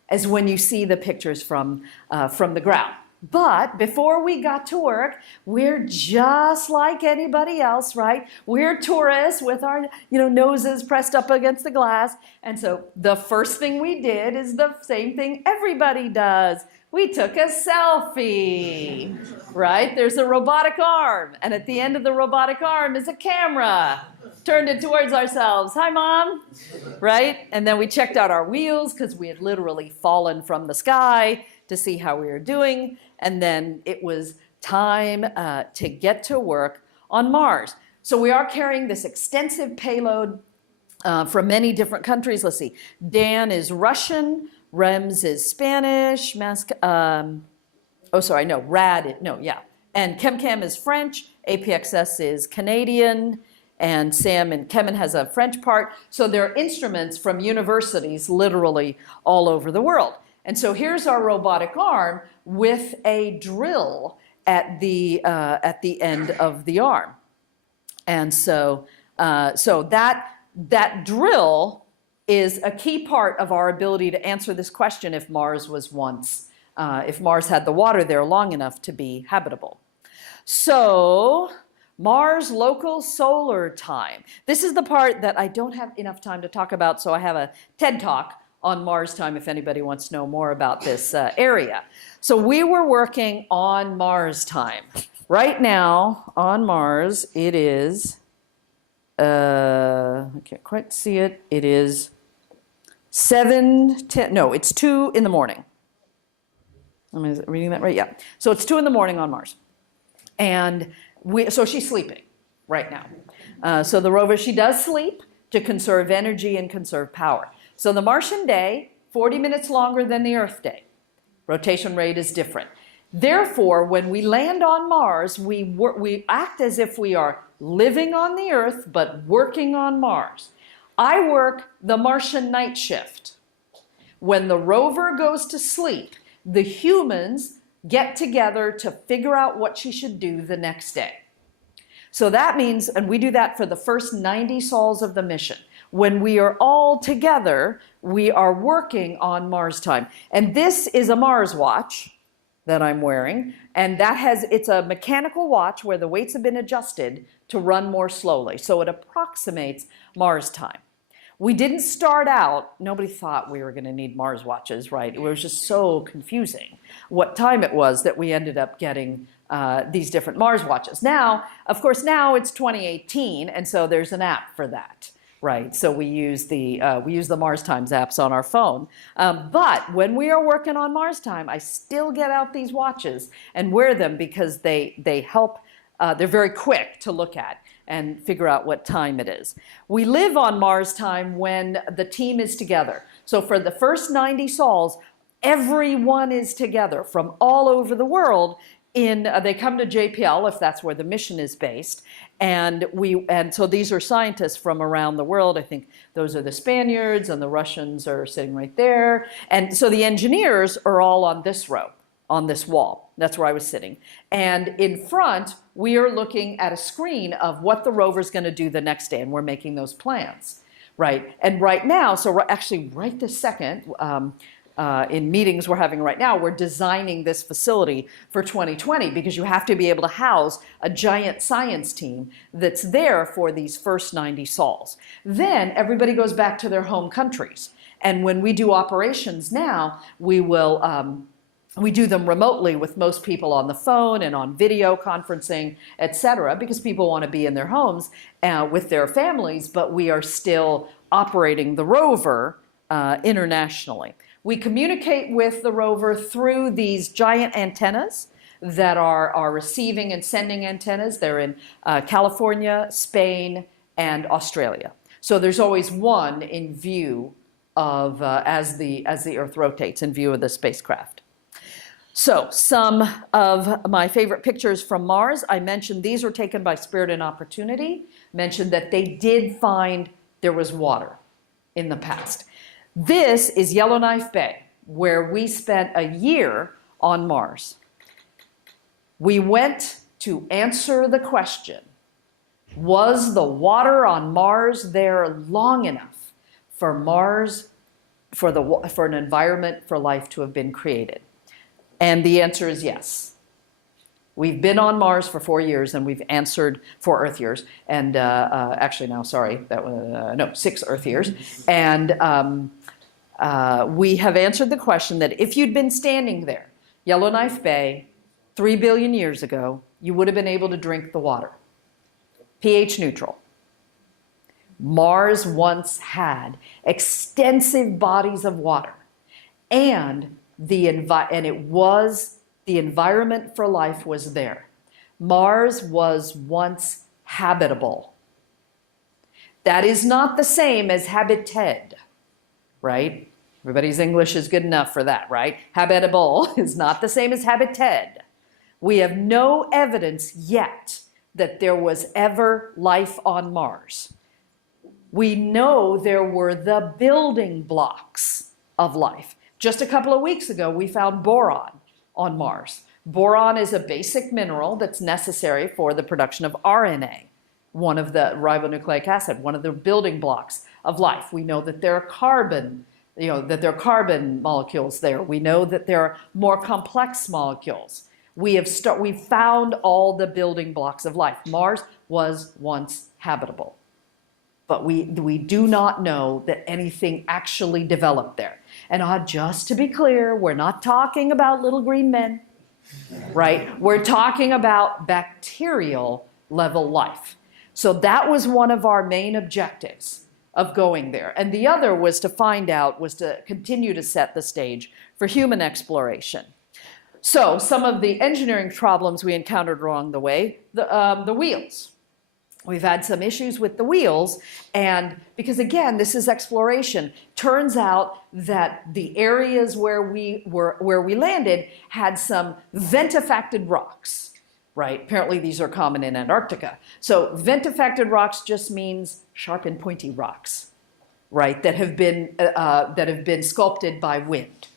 as when you see the pictures from the ground. But before we got to work, we're just like anybody else, right? We're tourists with our, noses pressed up against the glass. And so the first thing we did is the same thing everybody does. We took a selfie, right? There's a robotic arm, and at the end of the robotic arm is a camera. Turned it towards ourselves. Hi, Mom, right? And then we checked out our wheels because we had literally fallen from the sky to see how we were doing. And then it was time to get to work on Mars. So we are carrying this extensive payload from many different countries. Let's see, Dan is Russian, Rems is Spanish, Rad, and ChemCam is French, APXS is Canadian, and Sam and Kevin has a French part. So there are instruments from universities literally all over the world. And so here's our robotic arm with a drill at the end of the arm. And so that drill is a key part of our ability to answer this question if Mars had the water there long enough to be habitable. So Mars local solar time. This is the part that I don't have enough time to talk about, so I have a TED Talk on Mars time if anybody wants to know more about this area. So we were working on Mars time. Right now on Mars it is, I can't quite see it, it is 7:10, no, it's 2 in the morning. Am I reading that right? Yeah. So it's 2 in the morning on Mars. And so she's sleeping right now. So the rover, she does sleep to conserve energy and conserve power. So the Martian day, 40 minutes longer than the Earth day. Rotation rate is different. Therefore, when we land on Mars, we act as if we are living on the Earth, but working on Mars. I work the Martian night shift. When the rover goes to sleep, the humans get together to figure out what she should do the next day. So that means, and we do that for the first 90 sols of the mission. When we are all together, we are working on Mars time. And this is a Mars watch that I'm wearing. And it's a mechanical watch where the weights have been adjusted to run more slowly. So it approximates Mars time. We didn't start out, nobody thought we were going to need Mars watches, right? It was just so confusing what time it was that we ended up getting these different Mars watches. Now, of course, now it's 2018, and so there's an app for that, right? So we use the Mars Times apps on our phone. But when we are working on Mars Time, I still get out these watches and wear them because they help. They're very quick to look at and figure out what time it is. We live on Mars Time when the team is together. So for the first 90 sols, everyone is together from all over the world. They come to JPL if that's where the mission is based, and so these are scientists from around the world. I think those are the Spaniards, and the Russians are sitting right there, and so the engineers are all on this row, on this wall. That's where I was sitting, and in front we are looking at a screen of what the rover's going to do the next day, and we're making those plans, right? And right now, so actually right this second. In meetings we're having right now, we're designing this facility for 2020 because you have to be able to house a giant science team that's there for these first 90 sols. Then everybody goes back to their home countries. And when we do operations now, we do them remotely with most people on the phone and on video conferencing, etc., because people want to be in their homes with their families, but we are still operating the rover internationally. We communicate with the rover through these giant antennas that are receiving and sending antennas. They're in California, Spain, and Australia. So there's always one in view of, as the Earth rotates, in view of the spacecraft. So some of my favorite pictures from Mars, I mentioned these were taken by Spirit and Opportunity, mentioned that they did find there was water in the past. This is Yellowknife Bay, where we spent a year on Mars. We went to answer the question, was the water on Mars there long enough for Mars, for an environment for life to have been created? And the answer is yes. We've been on Mars for 4 years, and we've answered 4 Earth years. And actually, no, sorry, that was no 6 Earth years. And we have answered the question that if you'd been standing there, Yellowknife Bay, 3 billion years ago, you would have been able to drink the water, pH neutral. Mars once had extensive bodies of water, and the environment for life was there. Mars was once habitable. That is not the same as habited, right? Everybody's English is good enough for that, right? Habitable is not the same as habited. We have no evidence yet that there was ever life on Mars. We know there were the building blocks of life. Just a couple of weeks ago, we found boron on Mars. Boron is a basic mineral that's necessary for the production of RNA, one of the ribonucleic acid, one of the building blocks of life. We know that there are carbon molecules there. We know that there are more complex molecules. We've found all the building blocks of life. Mars was once habitable, but we do not know that anything actually developed there. And just to be clear, we're not talking about little green men, right? We're talking about bacterial level life. So that was one of our main objectives of going there. And the other was to continue to set the stage for human exploration. So some of the engineering problems we encountered along the way, the wheels. We've had some issues with the wheels, and because again, this is exploration. Turns out that the areas where we landed had some vent-affected rocks, right? Apparently these are common in Antarctica. So vent-affected rocks just means sharp and pointy rocks, right? That have been sculpted by wind.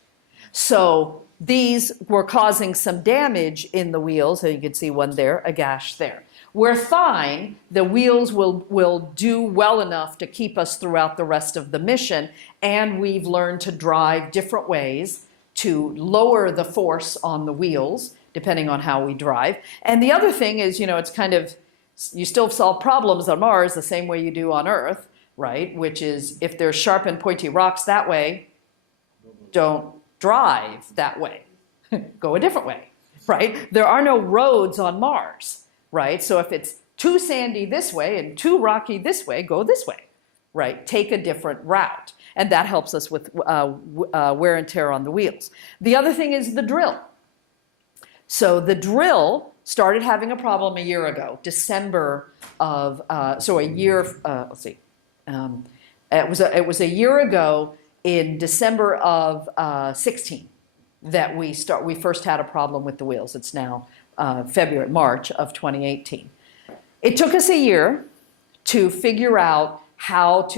So these were causing some damage in the wheels. So you can see one there, a gash there. We're fine. The wheels will do well enough to keep us throughout the rest of the mission, and we've learned to drive different ways to lower the force on the wheels, depending on how we drive. And the other thing is, it's kind of, you still solve problems on Mars the same way you do on Earth, right? Which is, if there's sharp and pointy rocks that way, don't drive that way. Go a different way, right? There are no roads on Mars. Right? So if it's too sandy this way and too rocky this way, go this way, right? Take a different route. And that helps us with wear and tear on the wheels. The other thing is the drill. So the drill started having a problem a year ago, December of, so a year, let's see, it was a year ago in December of 16 that we first had a problem with the wheels. It's now March of 2018. It took us a year to figure out but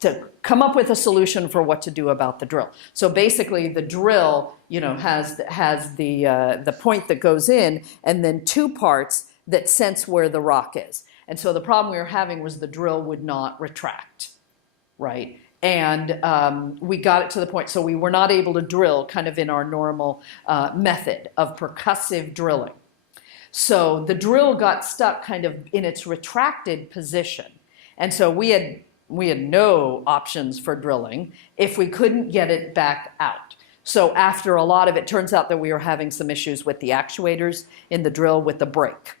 to come up with a solution for what to do about the drill. So basically the drill, has the point that goes in and then two parts that sense where the rock is. And so the problem we were having was the drill would not retract, right? And we got it to the point, so we were not able to drill kind of in our normal method of percussive drilling. So the drill got stuck kind of in its retracted position. And so we had no options for drilling if we couldn't get it back out. So after a lot of it, turns out that we were having some issues with the actuators in the drill with the brake.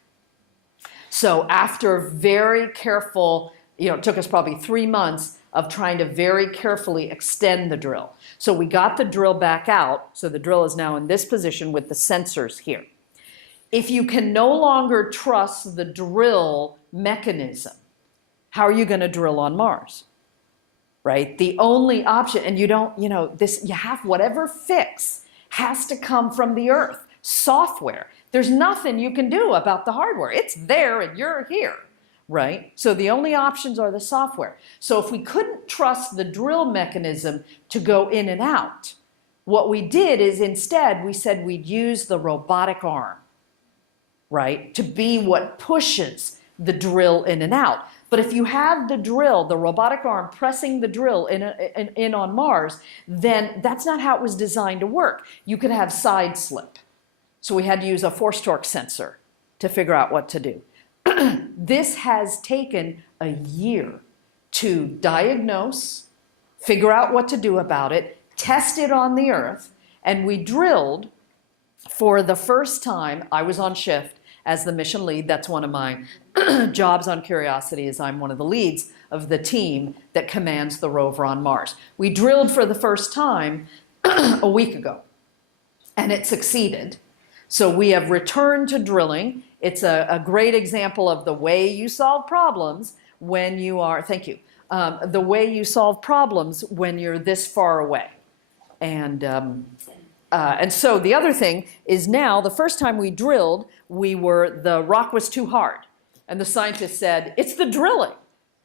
So after very careful, it took us probably 3 months of trying to very carefully extend the drill. So we got the drill back out. So the drill is now in this position with the sensors here. If you can no longer trust the drill mechanism, how are you going to drill on Mars? Right? The only option, and you don't, whatever fix has to come from the Earth. Software. There's nothing you can do about the hardware. It's there and you're here, right? So the only options are the software. So if we couldn't trust the drill mechanism to go in and out, what we did is instead we said we'd use the robotic arm, right, to be what pushes the drill in and out. But if you have the drill, the robotic arm pressing the drill in on Mars, then that's not how it was designed to work. You could have side slip. So we had to use a force torque sensor to figure out what to do. This has taken a year to diagnose, figure out what to do about it, test it on the Earth, and we drilled for the first time. I was on shift as the mission lead. That's one of my jobs on Curiosity, is I'm one of the leads of the team that commands the rover on Mars. We drilled for the first time a week ago, and it succeeded. So we have returned to drilling. It's a great example of the way you solve problems when you are, thank you, the way you solve problems when you're this far away. And so the other thing is now, the first time we drilled, the rock was too hard. And the scientist said, it's the drilling.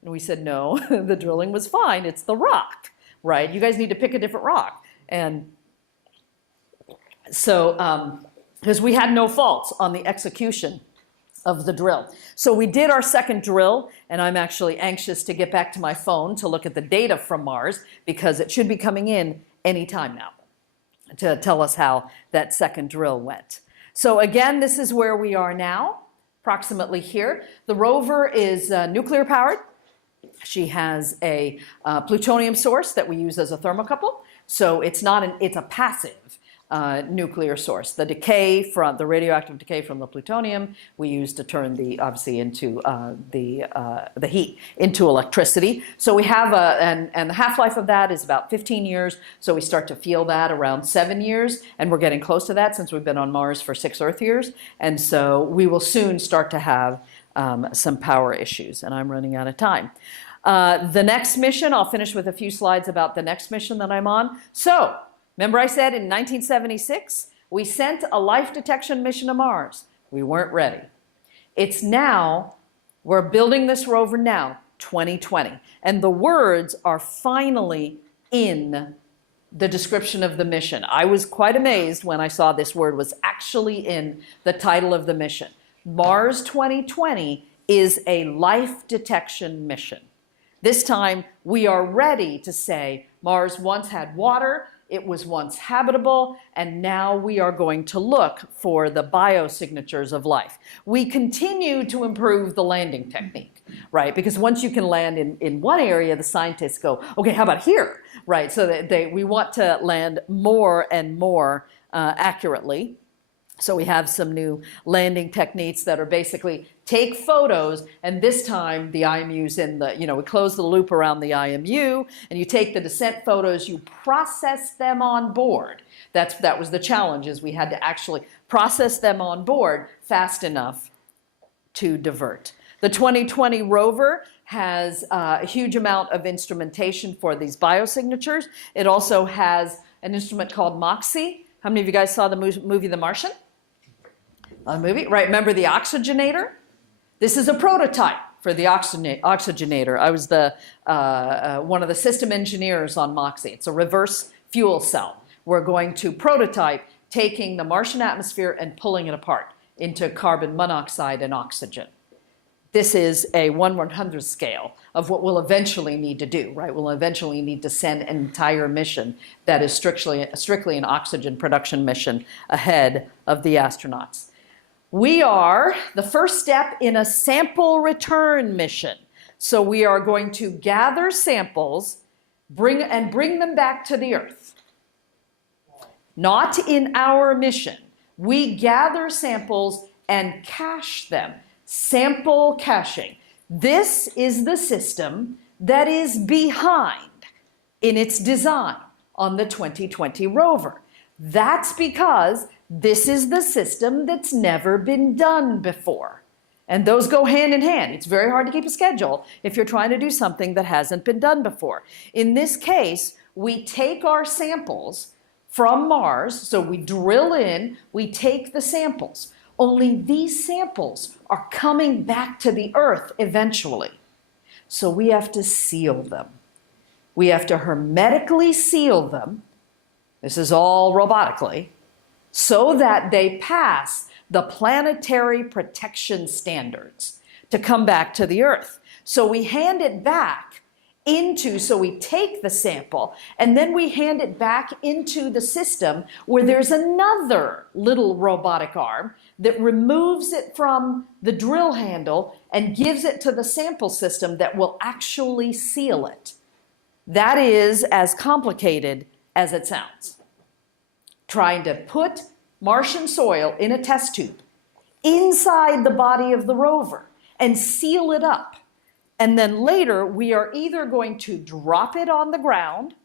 And we said, no, the drilling was fine. It's the rock, right? You guys need to pick a different rock. And so, because we had no faults on the execution of the drill. So we did our second drill, and I'm actually anxious to get back to my phone to look at the data from Mars, because it should be coming in any time now to tell us how that second drill went. So again, this is where we are now, approximately here. The rover is nuclear powered. She has a plutonium source that we use as a thermocouple. So it's a passive nuclear source. The decay from the radioactive decay from the plutonium we use to turn obviously into the heat into electricity. So we have and the half-life of that is about 15 years. So we start to feel that around 7 years, and we're getting close to that since we've been on Mars for 6 Earth years. And so we will soon start to have some power issues, and I'm running out of time. The next mission, I'll finish with a few slides about the next mission that I'm on. So remember I said in 1976, we sent a life detection mission to Mars. We weren't ready. It's now, we're building this rover now, 2020. And the words are finally in the description of the mission. I was quite amazed when I saw this word was actually in the title of the mission. Mars 2020 is a life detection mission. This time, we are ready to say Mars once had water, it was once habitable, and now we are going to look for the biosignatures of life. We continue to improve the landing technique, right? Because once you can land in one area, the scientists go, okay, how about here, right? So that we want to land more and more accurately. So we have some new landing techniques that are basically take photos, and this time the IMU's in the, we close the loop around the IMU, and you take the descent photos, you process them on board. That was the challenge, is we had to actually process them on board fast enough to divert. The 2020 rover has a huge amount of instrumentation for these biosignatures. It also has an instrument called MOXIE. How many of you guys saw the movie The Martian? Movie, right? Remember the oxygenator? This is a prototype for the oxygenator. I was one of the system engineers on MOXIE. It's a reverse fuel cell. We're going to prototype taking the Martian atmosphere and pulling it apart into carbon monoxide and oxygen. This is a 1/100th scale of what we'll eventually need to do, right? We'll eventually need to send an entire mission that is strictly an oxygen production mission ahead of the astronauts. We are the first step in a sample return mission. So we are going to gather samples, bring them back to the Earth. Not in our mission. We gather samples and cache them. Sample caching. This is the system that is behind in its design on the 2020 rover. That's because this is the system that's never been done before. And those go hand in hand. It's very hard to keep a schedule if you're trying to do something that hasn't been done before. In this case, we take our samples from Mars, so we drill in, we take the samples. Only these samples are coming back to the Earth eventually. So we have to seal them. We have to hermetically seal them. This is all robotically, so that they pass the planetary protection standards to come back to the Earth. So we hand it back so we take the sample, and then we hand it back into the system where there's another little robotic arm that removes it from the drill handle and gives it to the sample system that will actually seal it. That is as complicated as it sounds. Trying to put Martian soil in a test tube inside the body of the rover and seal it up. And then later, we are either going to drop it on the ground,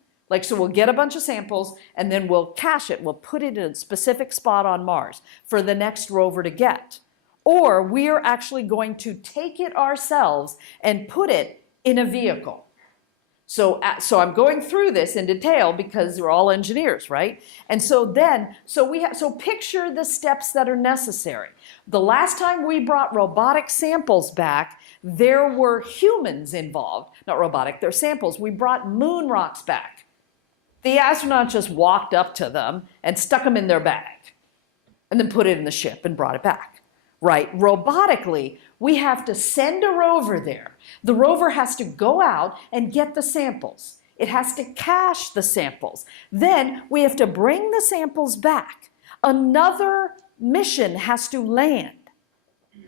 so we'll get a bunch of samples, and then we'll cache it, we'll put it in a specific spot on Mars for the next rover to get. Or we are actually going to take it ourselves and put it in a vehicle. So I'm going through this in detail because we're all engineers, right? And so picture the steps that are necessary. The last time we brought robotic samples back, there were humans involved. Not robotic, they're samples. We brought moon rocks back. The astronauts just walked up to them and stuck them in their bag and then put it in the ship and brought it back, right? Robotically, we have to send a rover there. The rover has to go out and get the samples. It has to cache the samples. Then we have to bring the samples back. Another mission has to land.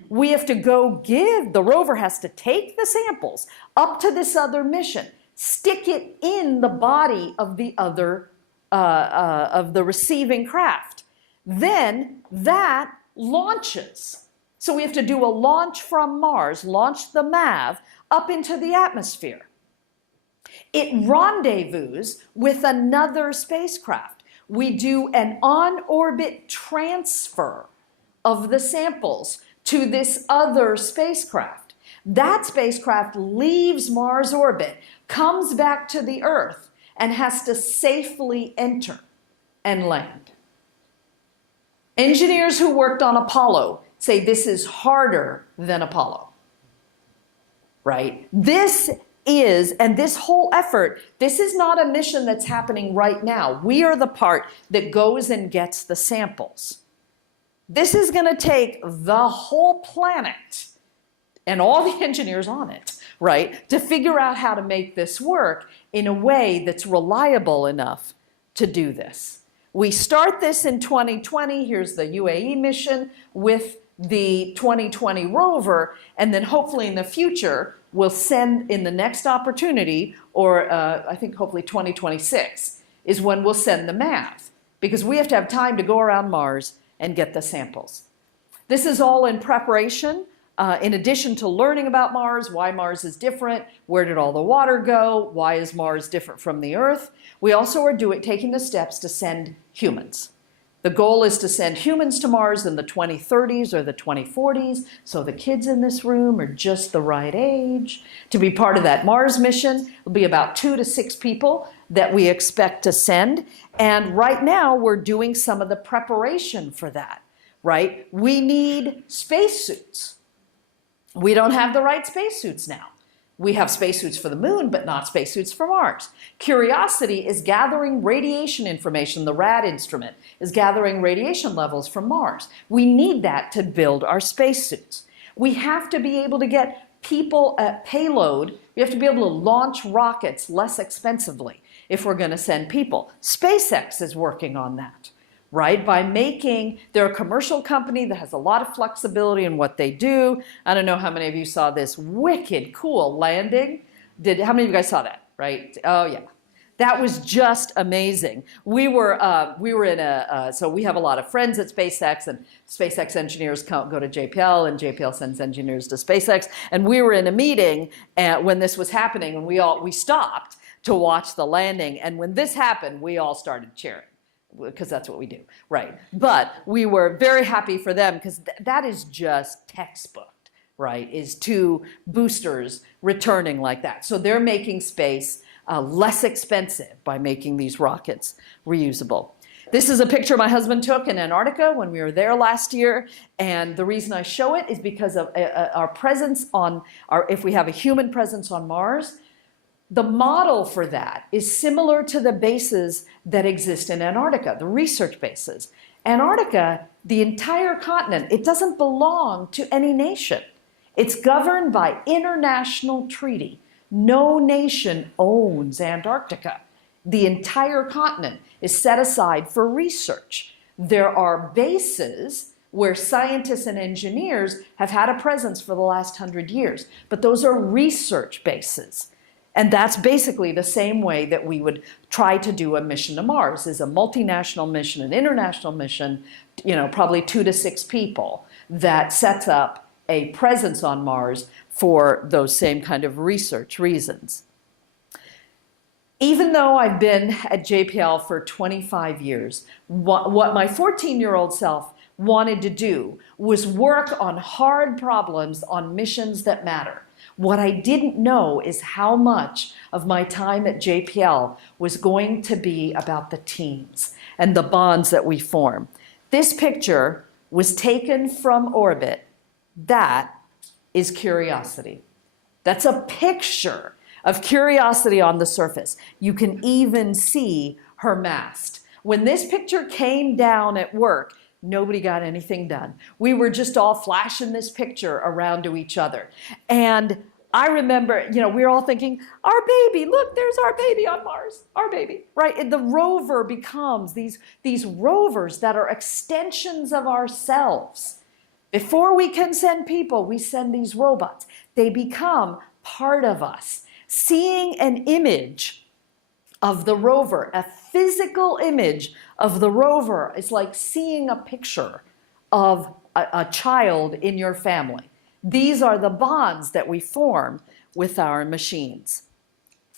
We have to the rover has to take the samples up to this other mission, stick it in the body of the other, of the receiving craft. Then that launches. So we have to do a launch from Mars, launch the MAV up into the atmosphere. It rendezvous with another spacecraft. We do an on-orbit transfer of the samples to this other spacecraft. That spacecraft leaves Mars orbit, comes back to the Earth, and has to safely enter and land. Engineers who worked on Apollo say this is harder than Apollo, right? This whole effort, this is not a mission that's happening right now. We are the part that goes and gets the samples. This is going to take the whole planet and all the engineers on it, right, to figure out how to make this work in a way that's reliable enough to do this. We start this in 2020. Here's the UAE mission with the 2020 rover, and then hopefully in the future, we'll send in the next opportunity, or I think hopefully 2026, is when we'll send the MAV, because we have to have time to go around Mars and get the samples. This is all in preparation. In addition to learning about Mars, why Mars is different, where did all the water go, why is Mars different from the Earth, we also are taking the steps to send humans. The goal is to send humans to Mars in the 2030s or the 2040s, so the kids in this room are just the right age to be part of that Mars mission. It'll be about 2 to 6 people that we expect to send, and right now we're doing some of the preparation for that, right? We need spacesuits. We don't have the right spacesuits now. We have spacesuits for the moon, but not spacesuits for Mars. Curiosity is gathering radiation information. The RAD instrument is gathering radiation levels from Mars. We need that to build our spacesuits. We have to be able to get people at payload. We have to be able to launch rockets less expensively if we're going to send people. SpaceX is working on that, right? They're a commercial company that has a lot of flexibility in what they do. I don't know how many of you saw this wicked cool landing. How many of you guys saw that, right? Oh yeah. That was just amazing. We were in so we have a lot of friends at SpaceX, and SpaceX engineers go to JPL, and JPL sends engineers to SpaceX. And we were in a meeting when this was happening, and we stopped to watch the landing. And when this happened, we all started cheering, because that's what we do, right? But we were very happy for them, because that is just textbook, right? Is 2 boosters returning like that. So they're making space less expensive by making these rockets reusable. This is a picture my husband took in Antarctica when we were there last year, and the reason I show it is because of our presence if we have a human presence on Mars. The model for that is similar to the bases that exist in Antarctica, the research bases. Antarctica, the entire continent, it doesn't belong to any nation. It's governed by international treaty. No nation owns Antarctica. The entire continent is set aside for research. There are bases where scientists and engineers have had a presence for the last 100 years, but those are research bases. And that's basically the same way that we would try to do a mission to Mars, is a multinational mission, an international mission, probably 2 to 6 people, that sets up a presence on Mars for those same kind of research reasons. Even though I've been at JPL for 25 years, what my 14-year-old self wanted to do was work on hard problems on missions that matter. What I didn't know is how much of my time at JPL was going to be about the teams and the bonds that we form. This picture was taken from orbit. That is Curiosity. That's a picture of Curiosity on the surface. You can even see her mast. When this picture came down at work, nobody got anything done. We were just all flashing this picture around to each other. And I remember, we were all thinking, our baby, look, there's our baby on Mars, our baby, right? And the rover becomes these rovers that are extensions of ourselves. Before we can send people, we send these robots. They become part of us. Seeing an image of the rover, a physical image of the rover, is like seeing a picture of a child in your family. These are the bonds that we form with our machines.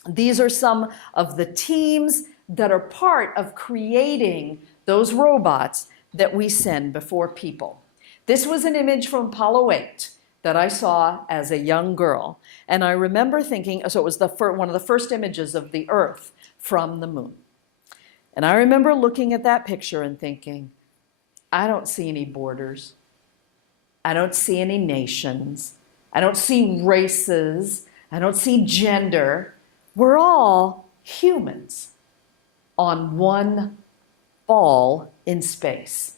These are some of the teams that are part of creating those robots that we send before people. This was an image from Apollo 8 that I saw as a young girl. And I remember thinking, so it was one of the first images of the Earth from the moon. And I remember looking at that picture and thinking, I don't see any borders. I don't see any nations. I don't see races. I don't see gender. We're all humans on one ball in space.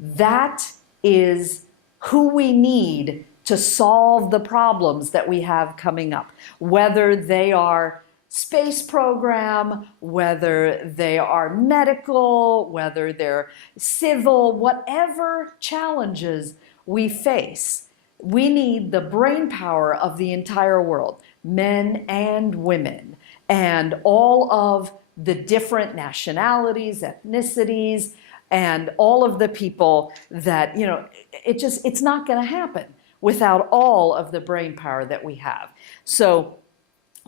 That is who we need to solve the problems that we have coming up, whether they are space program, whether they are medical, whether they're civil, whatever challenges we face. We need the brain power of the entire world, men and women, and all of the different nationalities, ethnicities, and all of the people that, you know, it's not going to happen without all of the brain power that we have. So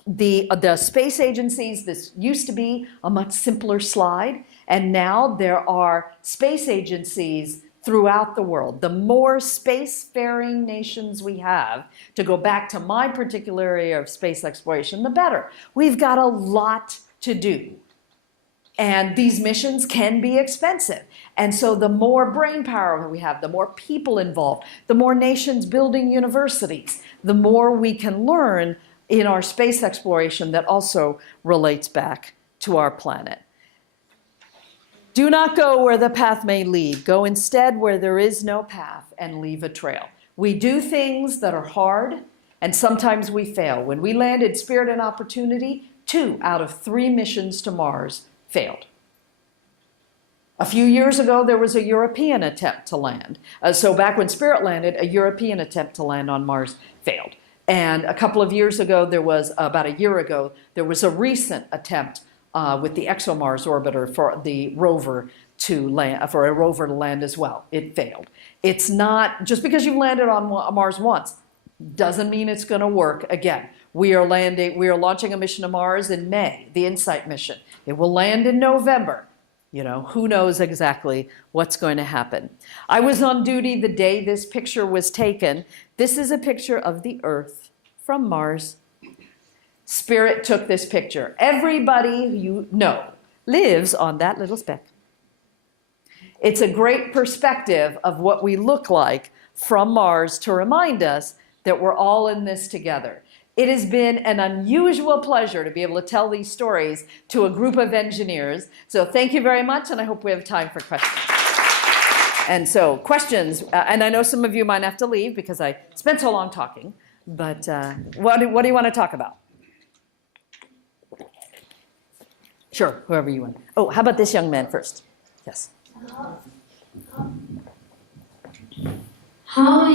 the space agencies, this used to be a much simpler slide, and now there are space agencies throughout the world. The more spacefaring nations we have, to go back to my particular area of space exploration, the better. We've got a lot to do. And these missions can be expensive. And so the more brain power we have, the more people involved, the more nations building universities, the more we can learn in our space exploration that also relates back to our planet. Do not go where the path may lead. Go instead where there is no path and leave a trail. We do things that are hard, and sometimes we fail. When we landed Spirit and Opportunity, 2 out of 3 missions to Mars failed. A few years ago, there was a European attempt to land. So back when Spirit landed, a European attempt to land on Mars failed. And a couple of years ago, about a year ago, there was a recent attempt with the ExoMars orbiter for the rover to land, for a rover to land as well. It failed. It's not, just because you've landed on Mars once, doesn't mean it's going to work again. We are launching a mission to Mars in May, the InSight mission. It will land in November. You know, who knows exactly what's going to happen. I was on duty the day this picture was taken. This is a picture of the Earth from Mars. Spirit took this picture. Everybody you know lives on that little speck. It's a great perspective of what we look like from Mars to remind us that we're all in this together. It has been an unusual pleasure to be able to tell these stories to a group of engineers. So thank you very much, and I hope we have time for questions. And so questions, and I know some of you might have to leave because I spent so long talking, but what do you want to talk about? Sure, whoever you want. Oh, how about this young man first? Yes. How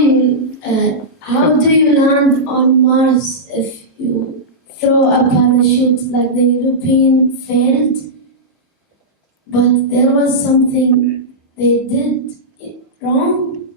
do you land on Mars if you throw a parachute like the European failed? But there was something they did wrong,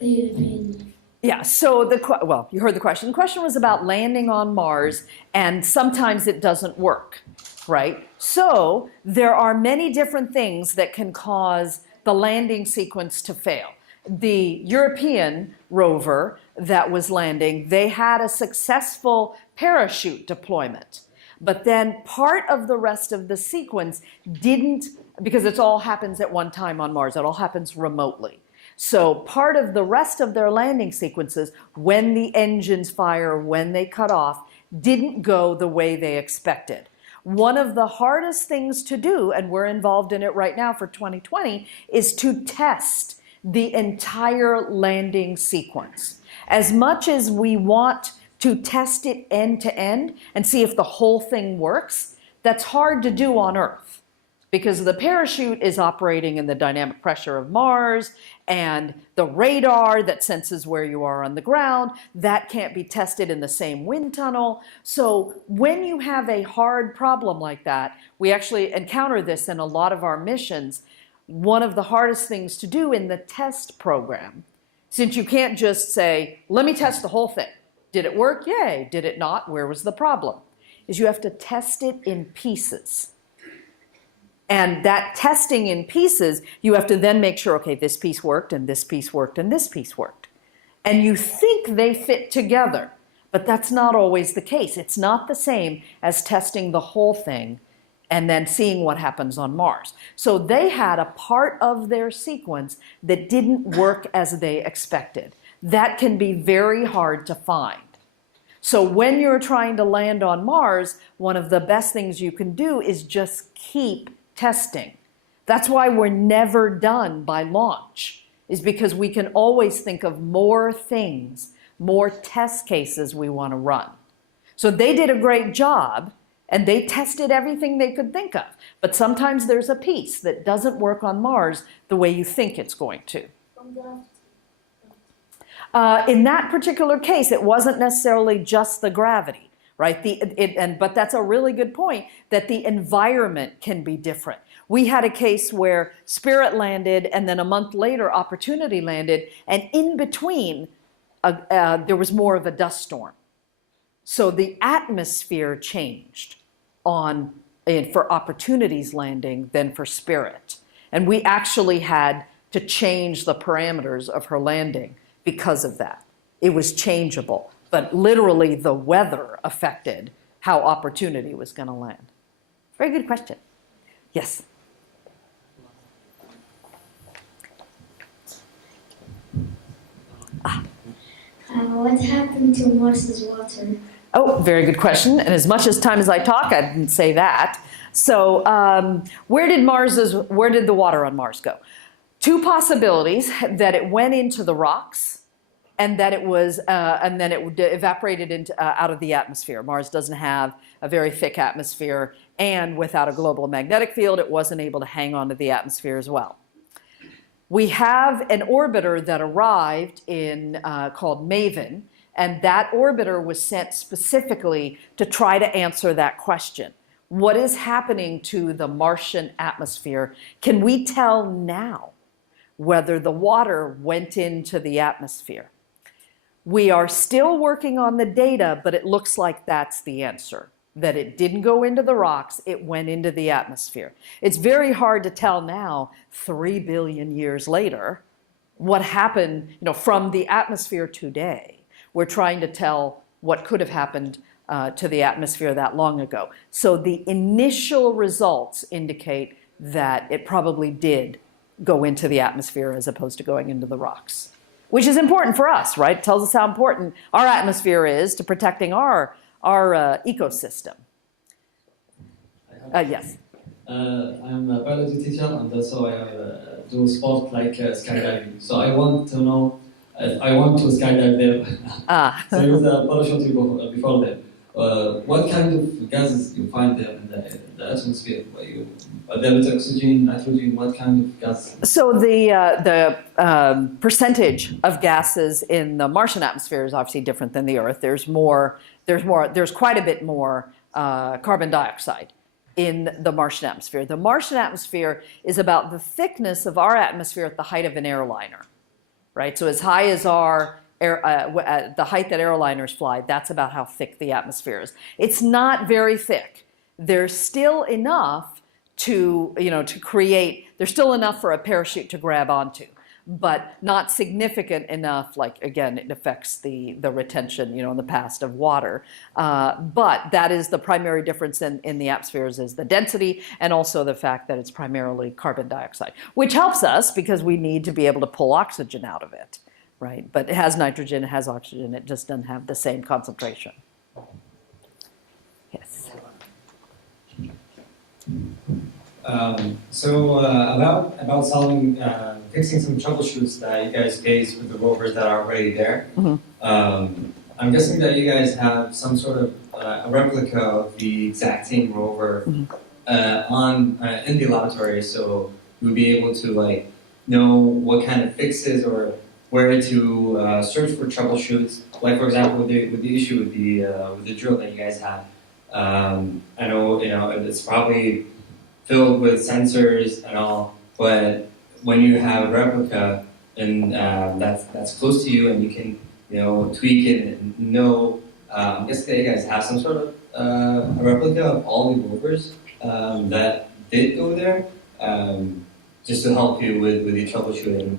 the European. Yeah, so well, you heard the question. The question was about landing on Mars, and sometimes it doesn't work, right? So there are many different things that can cause the landing sequence to fail. The European rover that was landing, they had a successful parachute deployment. But then part of the rest of the sequence didn't, because it all happens at one time on Mars, it all happens remotely. So part of the rest of their landing sequences, when the engines fire, when they cut off, didn't go the way they expected. One of the hardest things to do, and we're involved in it right now for 2020, is to test the entire landing sequence. As much as we want to test it end to end and see if the whole thing works, that's hard to do on Earth because the parachute is operating in the dynamic pressure of Mars, and the radar that senses where you are on the ground, that can't be tested in the same wind tunnel. So when you have a hard problem like that, we actually encounter this in a lot of our missions. One of the hardest things to do in the test program, since you can't just say, let me test the whole thing. Did it work? Yay. Did it not? Where was the problem? Is you have to test it in pieces. And that testing in pieces, you have to then make sure, okay, this piece worked, and this piece worked, and this piece worked. And you think they fit together, but that's not always the case. It's not the same as testing the whole thing and then seeing what happens on Mars. So they had a part of their sequence that didn't work as they expected. That can be very hard to find. So when you're trying to land on Mars, one of the best things you can do is just keep testing. That's why we're never done by launch, is because we can always think of more things, more test cases we want to run. So they did a great job, and they tested everything they could think of. But sometimes there's a piece that doesn't work on Mars the way you think it's going to. In that particular case, it wasn't necessarily just the gravity, right? But that's a really good point, that the environment can be different. We had a case where Spirit landed, and then a month later, Opportunity landed, and in between, there was more of a dust storm. So the atmosphere changed for Opportunity's landing than for Spirit. And we actually had to change the parameters of her landing because of that. It was changeable, but literally the weather affected how Opportunity was going to land. Very good question. Yes? What happened to Mars's water? Oh, very good question. And as much time as I talk, I didn't say that. So where did the water on Mars go? Two possibilities: that it went into the rocks, and that it was, and then it evaporated out of the atmosphere. Mars doesn't have a very thick atmosphere, and without a global magnetic field, it wasn't able to hang onto the atmosphere as well. We have an orbiter that arrived called MAVEN, and that orbiter was sent specifically to try to answer that question. What is happening to the Martian atmosphere? Can we tell now whether the water went into the atmosphere? We are still working on the data, but it looks like that's the answer, that it didn't go into the rocks, it went into the atmosphere. It's very hard to tell now, 3 billion years later, what happened, from the atmosphere today. We're trying to tell what could have happened to the atmosphere that long ago. So the initial results indicate that it probably did go into the atmosphere as opposed to going into the rocks, which is important for us, right? It tells us how important our atmosphere is to protecting our ecosystem. Yes. I'm a biology teacher, and also I do sport like skydiving. So I want to know, I want to skydive there. So I was a parachute before that. What kind of gases you find there in the atmosphere? There is oxygen, nitrogen, what kind of gas? So the percentage of gases in the Martian atmosphere is obviously different than the Earth. There's quite a bit more carbon dioxide in the Martian atmosphere. The Martian atmosphere is about the thickness of our atmosphere at the height of an airliner, right? So as high as the height that airliners fly, that's about how thick the atmosphere is. It's not very thick. There's still enough to create, there's still enough for a parachute to grab onto, but not significant enough, like, again, it affects the retention, in the past of water. But that is the primary difference in the atmospheres, is the density, and also the fact that it's primarily carbon dioxide, which helps us because we need to be able to pull oxygen out of it, right? But it has nitrogen, it has oxygen, it just doesn't have the same concentration. Yes. About solving, fixing some troubleshoots that you guys face with the rovers that are already there. Mm-hmm. I'm guessing that you guys have some sort of a replica of the exact same rover mm-hmm. In the laboratory, so you'll be able to know what kind of fixes or where to search for troubleshoots. Like, for example, with the issue with the drill that you guys have. I know it's probably filled with sensors and all, but when you have a replica and that's close to you and you can tweak it and know, I guess that you guys have some sort of a replica of all the rovers that did go there, just to help you with the troubleshooting.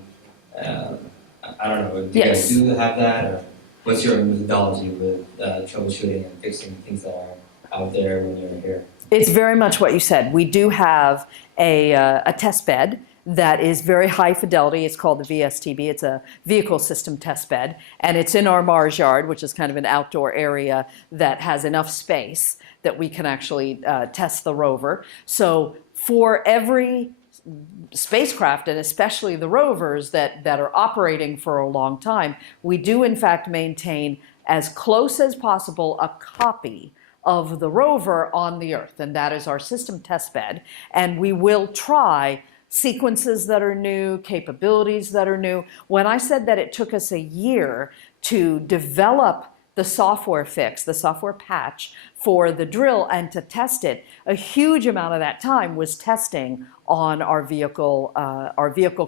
I don't know, do you guys do have that, or what's your methodology with troubleshooting and fixing things that are out there when you're here? It's very much what you said. We do have a test bed that is very high fidelity. It's called the VSTB. It's a vehicle system test bed, and it's in our Mars yard, which is kind of an outdoor area that has enough space that we can actually test the rover. So for every spacecraft, and especially the rovers that are operating for a long time, we do in fact maintain as close as possible a copy of the rover on the Earth, and that is our system test bed. And we will try sequences that are new, capabilities that are new. When I said that it took us a year to develop the software fix, the software patch for the drill and to test it. A huge amount of that time was testing on our vehicle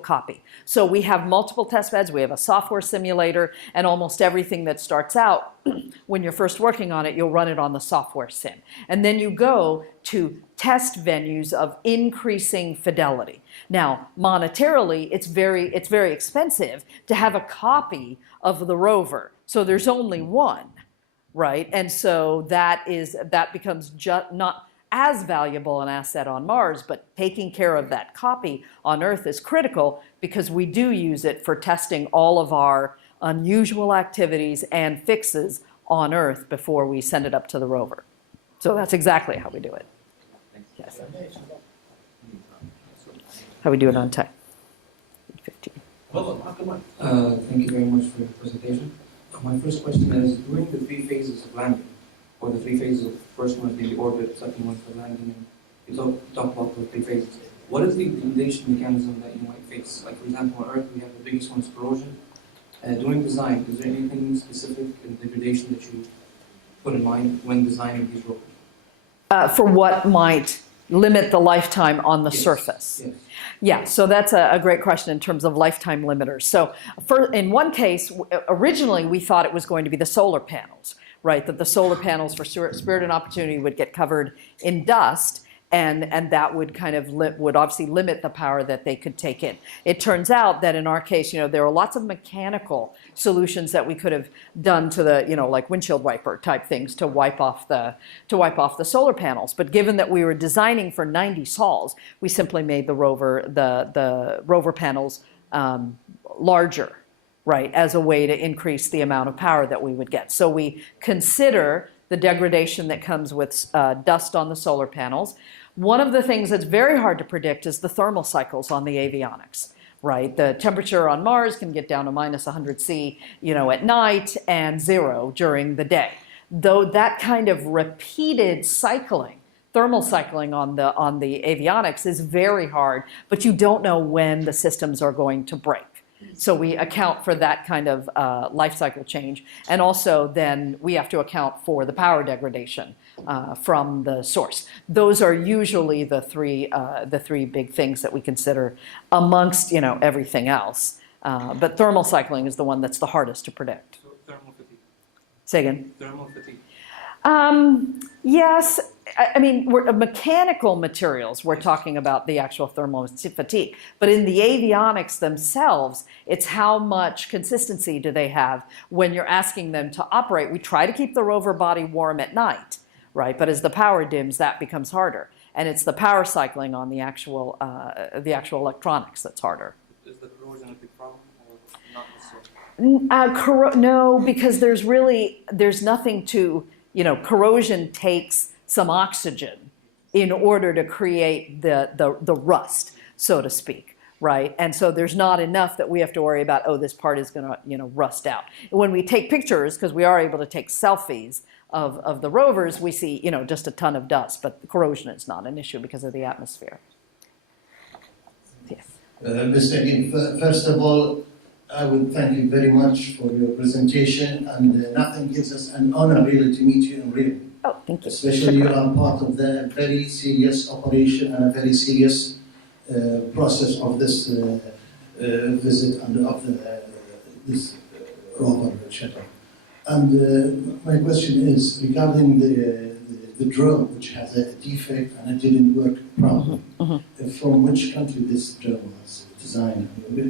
copy. So we have multiple test beds, we have a software simulator, and almost everything that starts out, when you're first working on it, you'll run it on the software sim. And then you go to test venues of increasing fidelity. Now, monetarily, it's very expensive to have a copy of the rover. So there's only one, right? And so that becomes not as valuable an asset on Mars, but taking care of that copy on Earth is critical because we do use it for testing all of our unusual activities and fixes on Earth before we send it up to the rover. So that's exactly how we do it. Yes. How we do it on time. 15. Thank you very much for your presentation. My first question is, during the 3 phases of landing, or the 3 phases of first one being the orbit, second one for landing, and you talk about the 3 phases. What is the degradation mechanism that you might face? Like, for example, on Earth, we have the biggest one is corrosion. During design, is there anything specific in degradation that you put in mind when designing these rovers? For what might limit the lifetime on the surface? Yes. Yeah, so that's a great question in terms of lifetime limiters. So in one case, originally we thought it was going to be the solar panels, right? That the solar panels for Spirit and Opportunity would get covered in dust, and that would kind of would obviously limit the power that they could take in. It turns out that in our case, there are lots of mechanical solutions that we could have done to the, like windshield wiper type things to wipe off the solar panels. But given that we were designing for 90 sols, we simply made the rover panels larger, right, as a way to increase the amount of power that we would get. So we consider the degradation that comes with dust on the solar panels. One of the things that's very hard to predict is the thermal cycles on the avionics, right? The temperature on Mars can get down to minus 100 C, at night and 0 during the day. Though that kind of repeated cycling, thermal cycling on the avionics is very hard, but you don't know when the systems are going to break. So we account for that kind of life cycle change. And also then we have to account for the power degradation from the source. Those are usually the three big things that we consider amongst everything else. But thermal cycling is the one that's the hardest to predict. So thermal fatigue. Say again? Thermal fatigue. Yes, I mean, mechanical materials, we're talking about the actual thermal fatigue. But in the avionics themselves, it's how much consistency do they have when you're asking them to operate. We try to keep the rover body warm at night, right? But as the power dims, that becomes harder. And it's the power cycling on the actual electronics that's harder. Is the corrosion a big problem or not necessarily? No, because there's nothing to, corrosion takes some oxygen in order to create the rust, so to speak, right? And so there's not enough that we have to worry about, oh, this part is going to, rust out. When we take pictures, because we are able to take selfies of the rovers, we see, just a ton of dust, but corrosion is not an issue because of the atmosphere. Yes. Ms. Nagin, first of all, I would thank you very much for your presentation, and nothing gives us an honor really to meet you in real. Oh, thank you. Especially you are part of the very serious operation and a very serious process of this visit and of this rover shuttle. And my question is regarding the drill, which has a defect and it didn't work properly. From which country this drill was designed?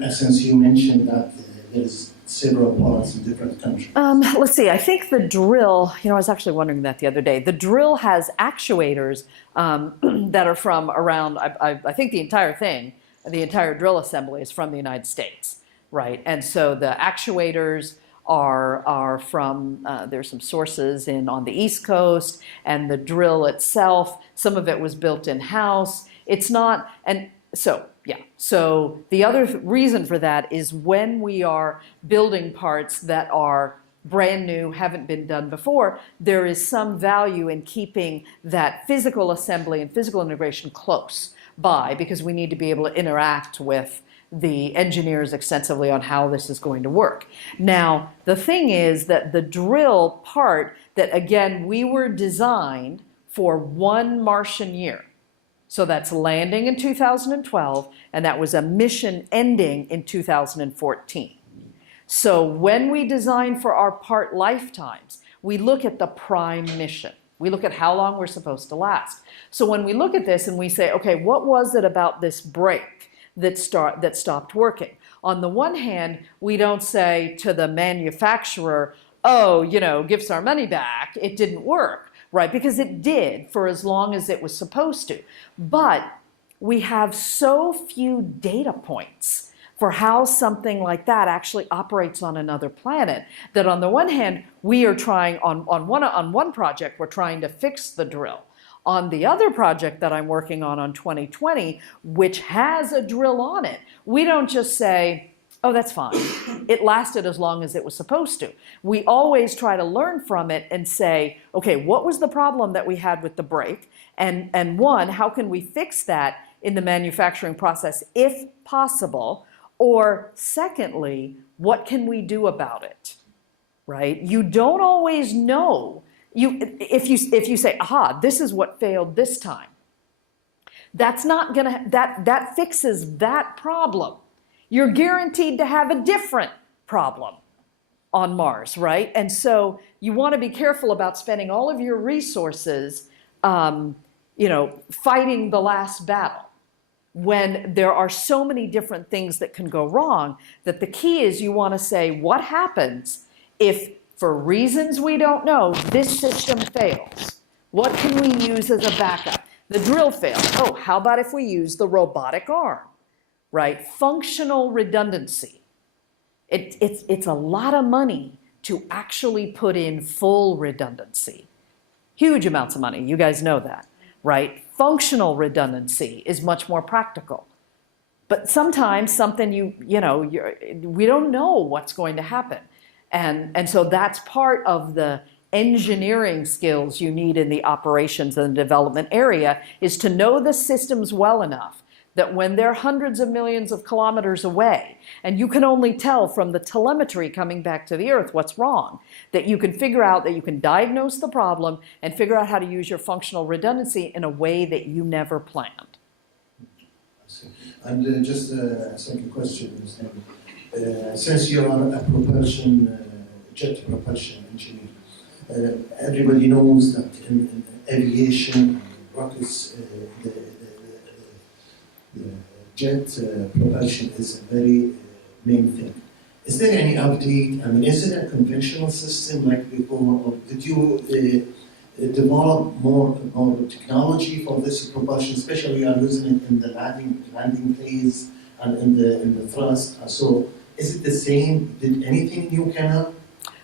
Since you mentioned that there is several parts in different countries. Let's see, I think the drill, I was actually wondering that the other day. The drill has actuators that are from around, I think the entire drill assembly is from the United States, right? And so the actuators are from, there's some sources on the East Coast, and the drill itself, some of it was built in-house. It's not, and so, yeah. So the other reason for that is when we are building parts that are brand new, haven't been done before, there is some value in keeping that physical assembly and physical integration close, by, because we need to be able to interact with the engineers extensively on how this is going to work. Now, the thing is that the drill part, that again, we were designed for 1 Martian year. So that's landing in 2012, and that was a mission ending in 2014. So when we design for our part lifetimes, we look at the prime mission. We look at how long we're supposed to last. So when we look at this and we say, okay, what was it about this brake that stopped working? On the one hand, we don't say to the manufacturer, oh, you know, give us our money back, it didn't work, right? Because it did for as long as it was supposed to. But we have so few data points for how something like that actually operates on another planet, that on the one hand, we are trying, on one project, we're trying to fix the drill. On the other project that I'm working on 2020, which has a drill on it, we don't just say, oh, that's fine. It lasted as long as it was supposed to. We always try to learn from it and say, okay, what was the problem that we had with the brake? And one, how can we fix that in the manufacturing process if possible? Or secondly, what can we do about it, right? You don't always know. If you say, aha, this is what failed this time, that's not gonna, that fixes that problem. You're guaranteed to have a different problem on Mars, right? And so you want to be careful about spending all of your resources, you know, fighting the last battle, when there are so many different things that can go wrong, that the key is you want to say, what happens if, for reasons we don't know, this system fails? What can we use as a backup? The drill failed. Oh, how about if we use the robotic arm, right? Functional redundancy. It's a lot of money to actually put in full redundancy. Huge amounts of money, you guys know that, right? Functional redundancy is much more practical. But sometimes something we don't know what's going to happen. And so that's part of the engineering skills you need in the operations and development area, is to know the systems well enough that when they're hundreds of millions of kilometers away, and you can only tell from the telemetry coming back to the Earth what's wrong, that you can figure out, that you can diagnose the problem and figure out how to use your functional redundancy in a way that you never planned. And just a second question, since you are a jet propulsion engineer, everybody knows that in aviation, rockets, the jet propulsion is a very main thing. Is there any update? I mean, is it a conventional system like before, or did you develop more technology for this propulsion, especially you are using it in the landing phase and in the thrust? So is it the same? Did anything new come up?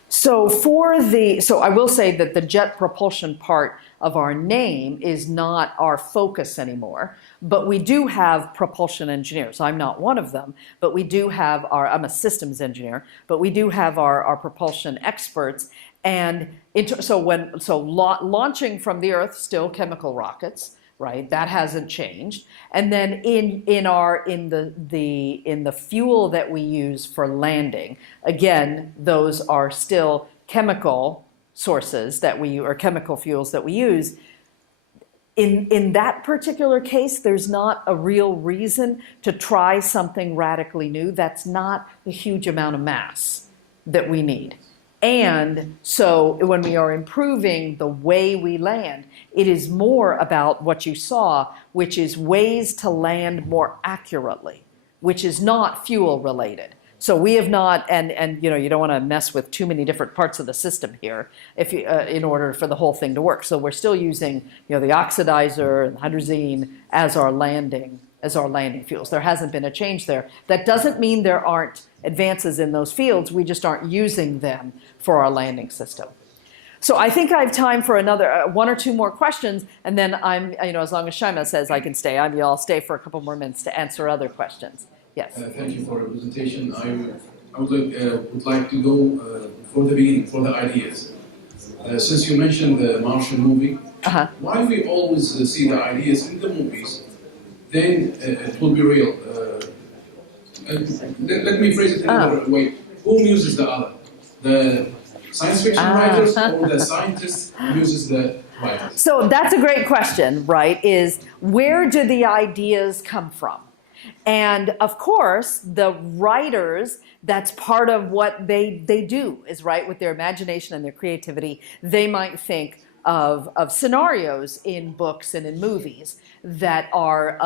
So I will say that the jet propulsion part of our name is not our focus anymore, but we do have propulsion engineers. I'm not one of them, but we do have I'm a systems engineer, but we do have our propulsion experts. And launching from the Earth, still chemical rockets, right? That hasn't changed. And then in the fuel that we use for landing, again, those are still chemical sources or chemical fuels that we use. In that particular case, there's not a real reason to try something radically new. That's not the huge amount of mass that we need. And so when we are improving the way we land, it is more about what you saw, which is ways to land more accurately, which is not fuel related. So we have not, and you don't want to mess with too many different parts of the system here in order for the whole thing to work. So we're still using the oxidizer and hydrazine as our landing fuels. There hasn't been a change there. That doesn't mean there aren't advances in those fields. We just aren't using them for our landing system. So I think I have time for another one or two more questions, and then as long as Shaima says I can stay, I'll stay for a couple more minutes to answer other questions. Yes. Thank you for the presentation. I would like to go for the beginning, for the ideas. Since you mentioned the Martian movie, why we always see the ideas in the movies then it will be real. Let me phrase it another way. Who muses the other? The science fiction writers or the scientists muses the writers? So that's a great question, right? Is where do the ideas come from? And of course, the writers, that's part of what they do, is right, with their imagination and their creativity. They might think of scenarios in books and in movies that are,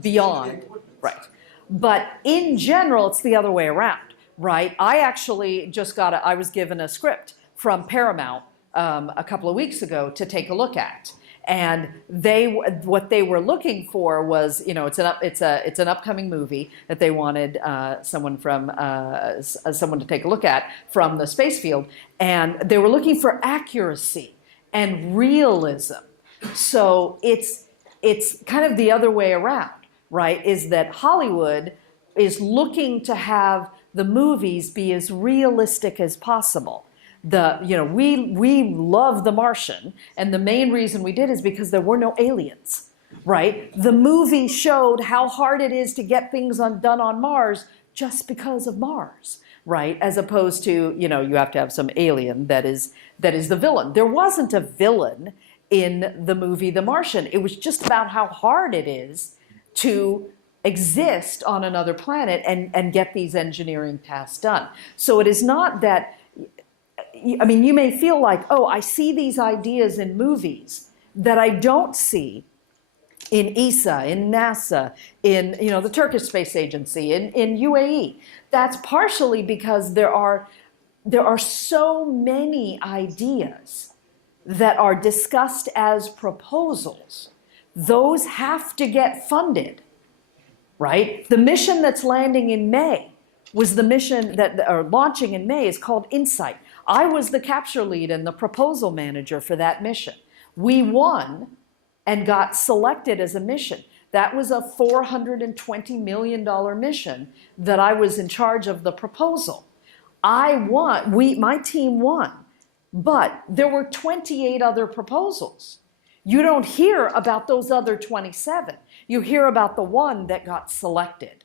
beyond, right. But in general, it's the other way around, right? I actually I was given a script from Paramount a couple of weeks ago to take a look at. And what they were looking for was, it's an upcoming movie that they wanted someone to take a look at from the space field, and they were looking for accuracy and realism. So it's kind of the other way around, right? Is that Hollywood is looking to have the movies be as realistic as possible. We love The Martian, and the main reason we did is because there were no aliens, right? The movie showed how hard it is to get things done on Mars just because of Mars, right? As opposed to, you have to have some alien that is the villain. There wasn't a villain in the movie The Martian. It was just about how hard it is to exist on another planet and get these engineering tasks done. So it is not that, you may feel like, oh, I see these ideas in movies that I don't see in ESA, in NASA, in the Turkish Space Agency, in UAE. That's partially because there are so many ideas that are discussed as proposals. Those have to get funded, right? The mission that's landing in May was the mission launching in May is called InSight. I was the capture lead and the proposal manager for that mission. We won and got selected as a mission. That was a $420 million mission that I was in charge of the proposal. I won, my team won, but there were 28 other proposals. You don't hear about those other 27. You hear about the one that got selected.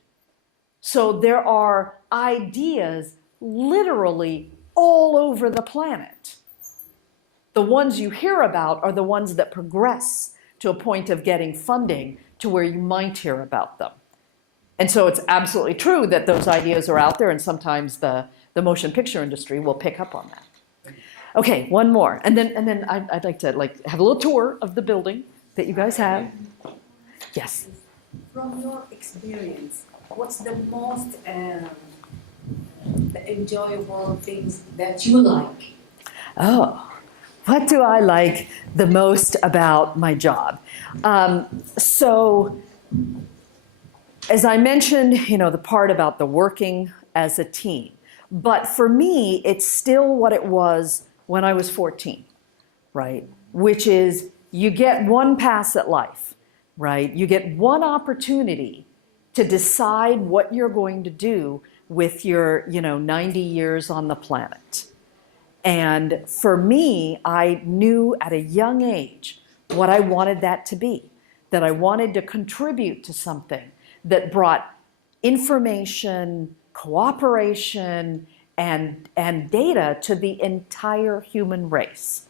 So there are ideas literally all over the planet. The ones you hear about are the ones that progress to a point of getting funding to where you might hear about them. And so it's absolutely true that those ideas are out there, and sometimes the motion picture industry will pick up on that. Okay, one more. And then I'd like to have a little tour of the building that you guys have. Yes. From your experience, what's the most the enjoyable things that you like? Oh, what do I like the most about my job? So, as I mentioned, the part about the working as a team. But for me, it's still what it was when I was 14, right? Which is you get one pass at life, right? You get one opportunity to decide what you're going to do with your, 90 years on the planet. And for me, I knew at a young age what I wanted that to be, that I wanted to contribute to something that brought information, cooperation, and data to the entire human race.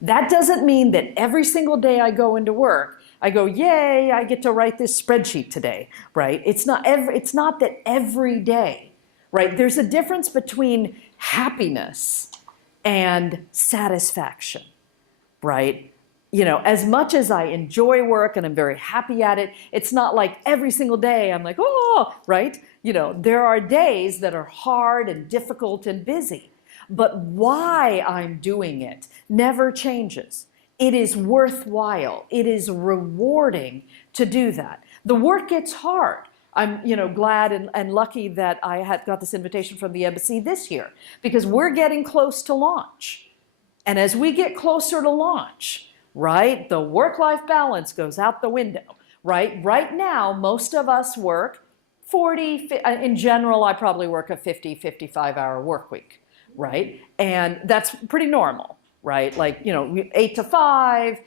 That doesn't mean that every single day I go into work, I go, yay, I get to write this spreadsheet today, right? It's not that every day, right? There's a difference between happiness and satisfaction, right? As much as I enjoy work and I'm very happy at it, it's not like every single day I'm like, oh, right? There are days that are hard and difficult and busy, but why I'm doing it never changes. It is worthwhile. It is rewarding to do that. The work gets hard. I'm glad and lucky that I got this invitation from the embassy this year, because we're getting close to launch. And as we get closer to launch, right, the work-life balance goes out the window, right? Right now, most of us work 40, in general, I probably work a 50, 55-hour work week, right? And that's pretty normal, right? Like, 8 to 5,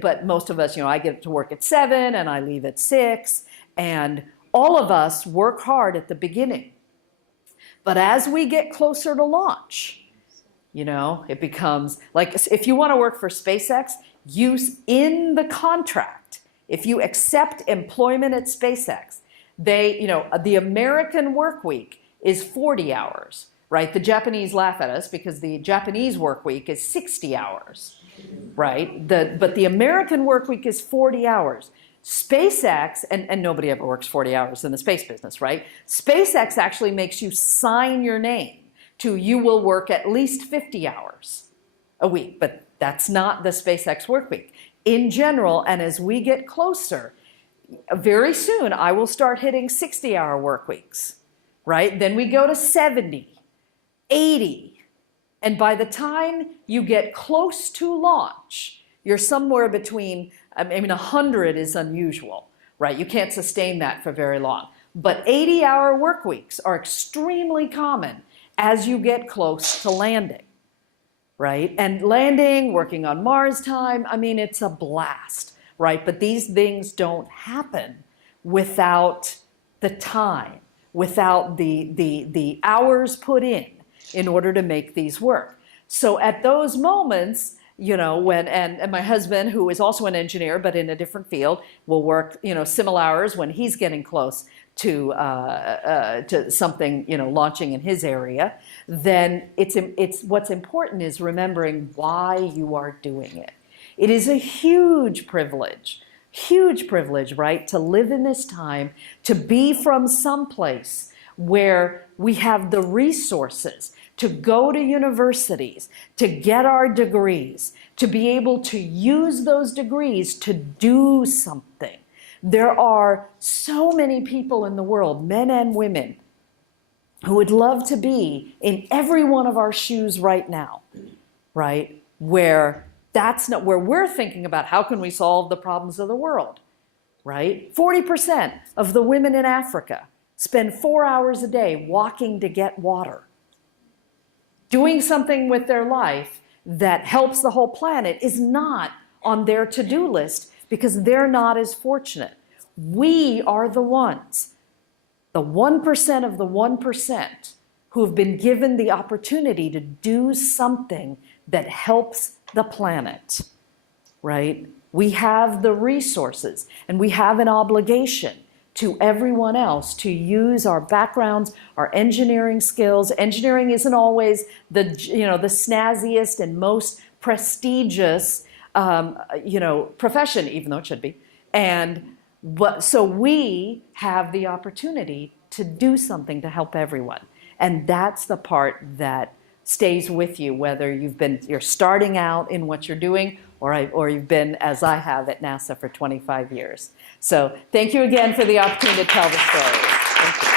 but most of us, I get to work at 7 and I leave at 6, and all of us work hard at the beginning. But as we get closer to launch, it becomes like, if you want to work for SpaceX, in the contract, if you accept employment at SpaceX, the American work week is 40 hours, right? The Japanese laugh at us because the Japanese work week is 60 hours, right? But the American work week is 40 hours. SpaceX, and nobody ever works 40 hours in the space business, right? SpaceX actually makes you sign your name to you will work at least 50 hours a week, but that's not the SpaceX work week. In general, and as we get closer, very soon I will start hitting 60-hour work weeks, right? Then we go to 70, 80, and by the time you get close to launch, you're somewhere between, 100 is unusual, right? You can't sustain that for very long. But 80-hour work weeks are extremely common as you get close to landing, right? And landing, working on Mars time, it's a blast, right? But these things don't happen without the time, without the hours put in order to make these work. So at those moments, when, and my husband, who is also an engineer, but in a different field, will work, similar hours when he's getting close to something, launching in his area, then it's what's important is remembering why you are doing it. It is a huge privilege, right, to live in this time, to be from someplace where we have the resources to go to universities, to get our degrees, to be able to use those degrees to do something. There are so many people in the world, men and women, who would love to be in every one of our shoes right now, right? Where that's not where we're thinking about how can we solve the problems of the world, right? 40% of the women in Africa spend 4 hours a day walking to get water. Doing something with their life that helps the whole planet is not on their to-do list because they're not as fortunate. We are the ones, the 1% of the 1%, who have been given the opportunity to do something that helps the planet, right? We have the resources and we have an obligation to everyone else to use our backgrounds, our engineering skills. Engineering isn't always the snazziest and most prestigious profession, even though it should be. So we have the opportunity to do something to help everyone. And that's the part that stays with you, whether you're starting out in what you're doing or you've been, as I have, at NASA for 25 years. So thank you again for the opportunity to tell the story. Thank you.